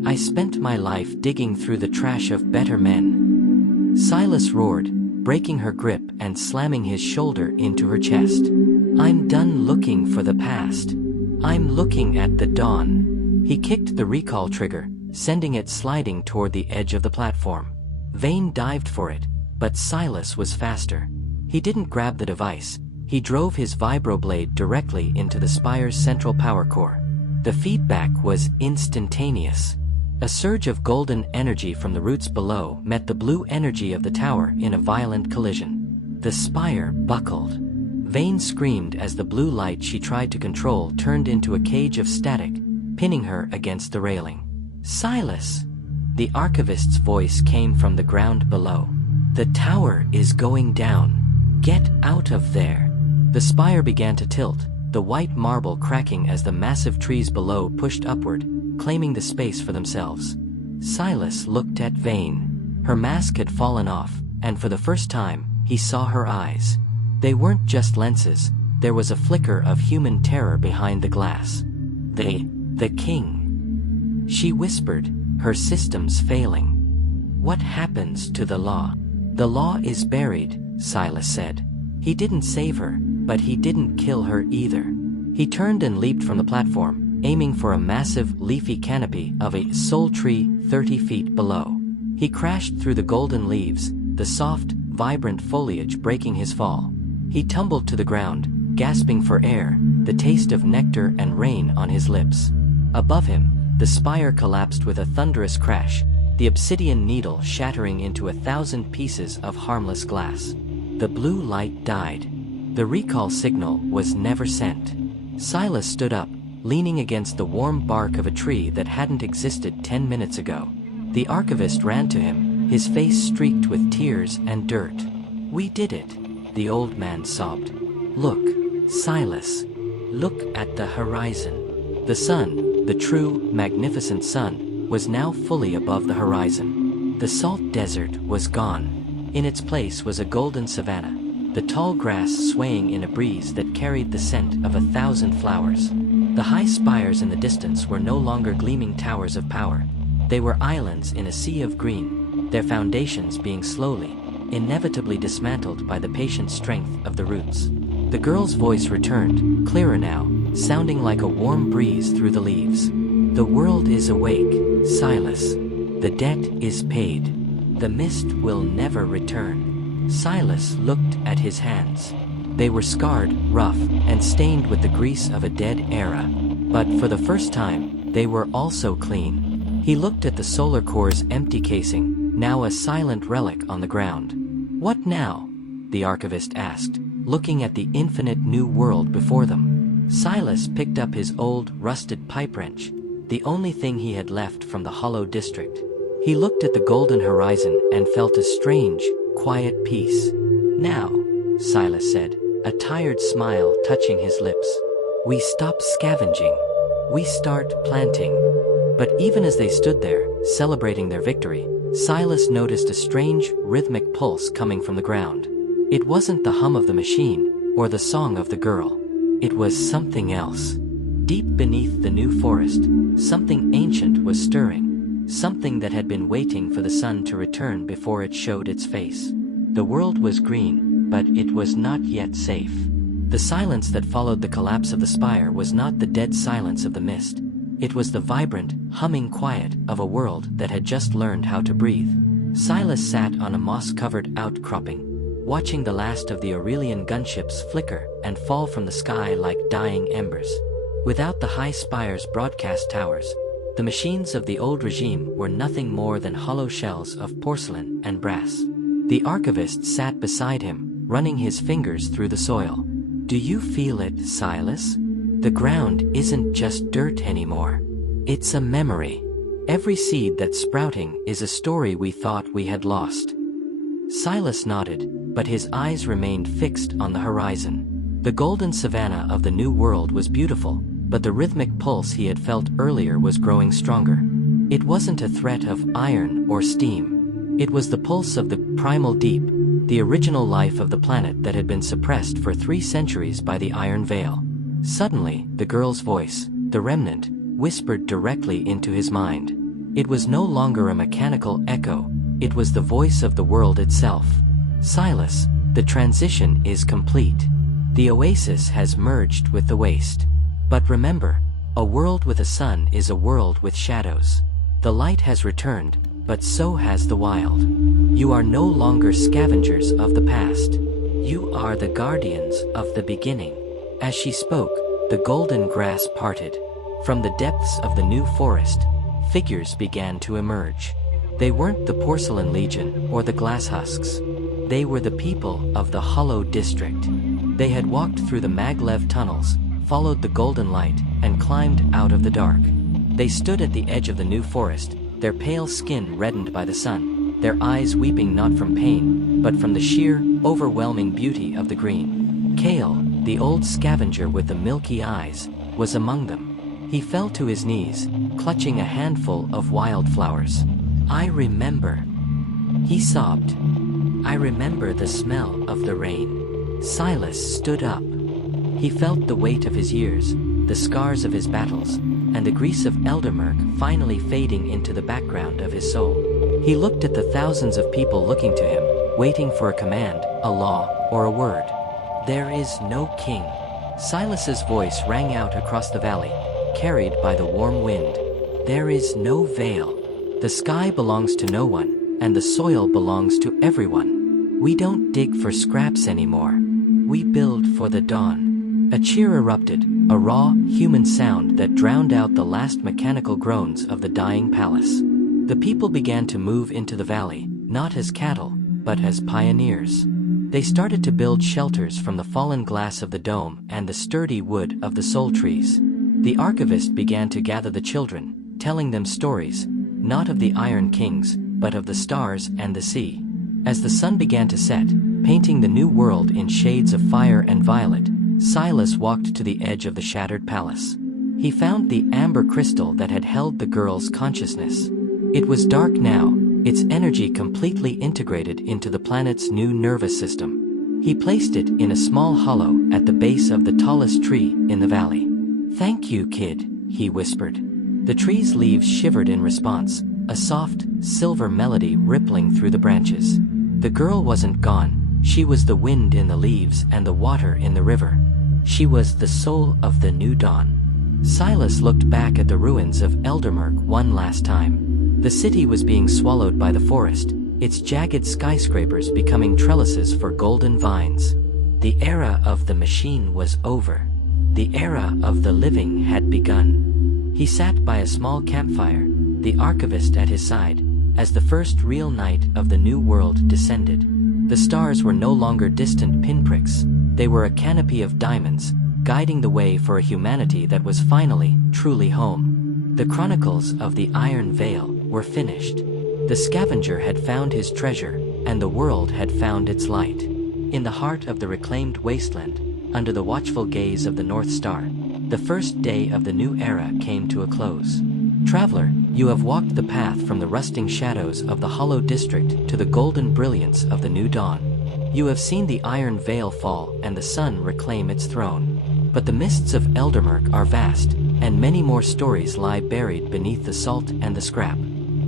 I spent my life digging through the trash of better men. Silas roared, breaking her grip and slamming his shoulder into her chest. I'm done looking for the past. I'm looking at the dawn. He kicked the recall trigger, sending it sliding toward the edge of the platform. Vane dived for it, but Silas was faster. He didn't grab the device. He drove his vibroblade directly into the spire's central power core. The feedback was instantaneous. A surge of golden energy from the roots below met the blue energy of the tower in a violent collision. The spire buckled. Vane screamed as the blue light she tried to control turned into a cage of static, pinning her against the railing. Silas! The archivist's voice came from the ground below. The tower is going down. Get out of there. The spire began to tilt, the white marble cracking as the massive trees below pushed upward, claiming the space for themselves. Silas looked at Vane. Her mask had fallen off, and for the first time, he saw her eyes. They weren't just lenses, there was a flicker of human terror behind the glass. The king. She whispered, her systems failing. What happens to the law? The law is buried, Silas said. He didn't save her, but he didn't kill her either. He turned and leaped from the platform, aiming for a massive, leafy canopy of a soul tree 30 feet below. He crashed through the golden leaves, the soft, vibrant foliage breaking his fall. He tumbled to the ground, gasping for air, the taste of nectar and rain on his lips. Above him, the spire collapsed with a thunderous crash, the obsidian needle shattering into 1,000 pieces of harmless glass. The blue light died. The recall signal was never sent. Silas stood up, leaning against the warm bark of a tree that hadn't existed 10 minutes ago. The archivist ran to him, his face streaked with tears and dirt. We did it, the old man sobbed. Look, Silas. Look at the horizon. The sun, the true, magnificent sun, was now fully above the horizon. The salt desert was gone. In its place was a golden savanna, the tall grass swaying in a breeze that carried the scent of 1,000 flowers. The high spires in the distance were no longer gleaming towers of power. They were islands in a sea of green, their foundations being slowly, inevitably dismantled by the patient strength of the roots. The girl's voice returned, clearer now, sounding like a warm breeze through the leaves. The world is awake, Silas. The debt is paid. The mist will never return. Silas looked at his hands. They were scarred, rough, and stained with the grease of a dead era. But for the first time, they were also clean. He looked at the solar core's empty casing, now a silent relic on the ground. What now? The archivist asked, looking at the infinite new world before them. Silas picked up his old, rusted pipe wrench, the only thing he had left from the hollow district. He looked at the golden horizon and felt a strange, quiet peace. "Now," Silas said, a tired smile touching his lips. "We stop scavenging. We start planting." But even as they stood there, celebrating their victory, Silas noticed a strange, rhythmic pulse coming from the ground. It wasn't the hum of the machine, or the song of the girl. It was something else. Deep beneath the new forest, something ancient was stirring, something that had been waiting for the sun to return before it showed its face. The world was green, but it was not yet safe. The silence that followed the collapse of the spire was not the dead silence of the mist. It was the vibrant, humming quiet of a world that had just learned how to breathe. Silas sat on a moss-covered outcropping, watching the last of the Aurelian gunships flicker and fall from the sky like dying embers. Without the High Spires broadcast towers, the machines of the old regime were nothing more than hollow shells of porcelain and brass. The archivist sat beside him, running his fingers through the soil. "Do you feel it, Silas? The ground isn't just dirt anymore. It's a memory. Every seed that's sprouting is a story we thought we had lost." Silas nodded, but his eyes remained fixed on the horizon. The golden savanna of the new world was beautiful, but the rhythmic pulse he had felt earlier was growing stronger. It wasn't a threat of iron or steam. It was the pulse of the Primal Deep, the original life of the planet that had been suppressed for 3 centuries by the Iron Veil. Suddenly, the girl's voice, the Remnant, whispered directly into his mind. It was no longer a mechanical echo, it was the voice of the world itself. "Silas, the transition is complete. The Oasis has merged with the waste. But remember, a world with a sun is a world with shadows. The light has returned, but so has the wild. You are no longer scavengers of the past. You are the guardians of the beginning." As she spoke, the golden grass parted. From the depths of the new forest, figures began to emerge. They weren't the porcelain legion or the glass husks. They were the people of the hollow district. They had walked through the maglev tunnels, followed the golden light, and climbed out of the dark. They stood at the edge of the new forest, their pale skin reddened by the sun, their eyes weeping not from pain, but from the sheer, overwhelming beauty of the green. Kale, the old scavenger with the milky eyes, was among them. He fell to his knees, clutching a handful of wildflowers. "I remember," he sobbed. "I remember the smell of the rain." Silas stood up. He felt the weight of his years, the scars of his battles, and the grease of Eldermurk finally fading into the background of his soul. He looked at the thousands of people looking to him, waiting for a command, a law, or a word. "There is no king." Silas's voice rang out across the valley, carried by the warm wind. "There is no veil. The sky belongs to no one, and the soil belongs to everyone. We don't dig for scraps anymore. We build for the dawn." A cheer erupted, a raw, human sound that drowned out the last mechanical groans of the dying palace. The people began to move into the valley, not as cattle, but as pioneers. They started to build shelters from the fallen glass of the dome and the sturdy wood of the soul trees. The archivist began to gather the children, telling them stories, not of the Iron Kings, but of the stars and the sea. As the sun began to set, painting the new world in shades of fire and violet, Silas walked to the edge of the shattered palace. He found the amber crystal that had held the girl's consciousness. It was dark now, its energy completely integrated into the planet's new nervous system. He placed it in a small hollow at the base of the tallest tree in the valley. "Thank you, kid," he whispered. The tree's leaves shivered in response, a soft, silver melody rippling through the branches. The girl wasn't gone, she was the wind in the leaves and the water in the river. She was the soul of the new dawn. Silas looked back at the ruins of Eldermurk one last time. The city was being swallowed by the forest, its jagged skyscrapers becoming trellises for golden vines. The era of the machine was over. The era of the living had begun. He sat by a small campfire, the archivist at his side, as the first real night of the new world descended. The stars were no longer distant pinpricks, they were a canopy of diamonds, guiding the way for a humanity that was finally, truly home. The Chronicles of the Iron Veil were finished. The Scavenger had found his treasure, and the world had found its light. In the heart of the reclaimed wasteland, under the watchful gaze of the North Star, the first day of the new era came to a close. Traveler, you have walked the path from the rusting shadows of the Hollow District to the golden brilliance of the new dawn. You have seen the Iron Veil fall and the sun reclaim its throne. But the mists of Eldermurk are vast, and many more stories lie buried beneath the salt and the scrap.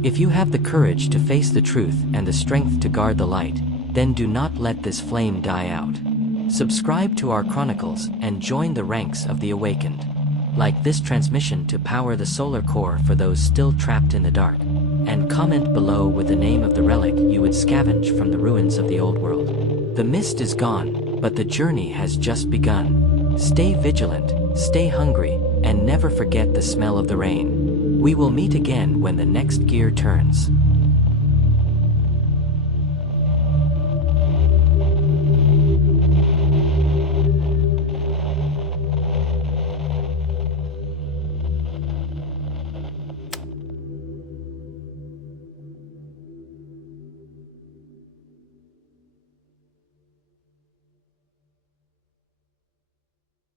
If you have the courage to face the truth and the strength to guard the light, then do not let this flame die out. Subscribe to our chronicles and join the ranks of the awakened. Like this transmission to power the solar core for those still trapped in the dark. And comment below with the name of the relic you would scavenge from the ruins of the old world. The mist is gone, but the journey has just begun. Stay vigilant, stay hungry, and never forget the smell of the rain. We will meet again when the next gear turns.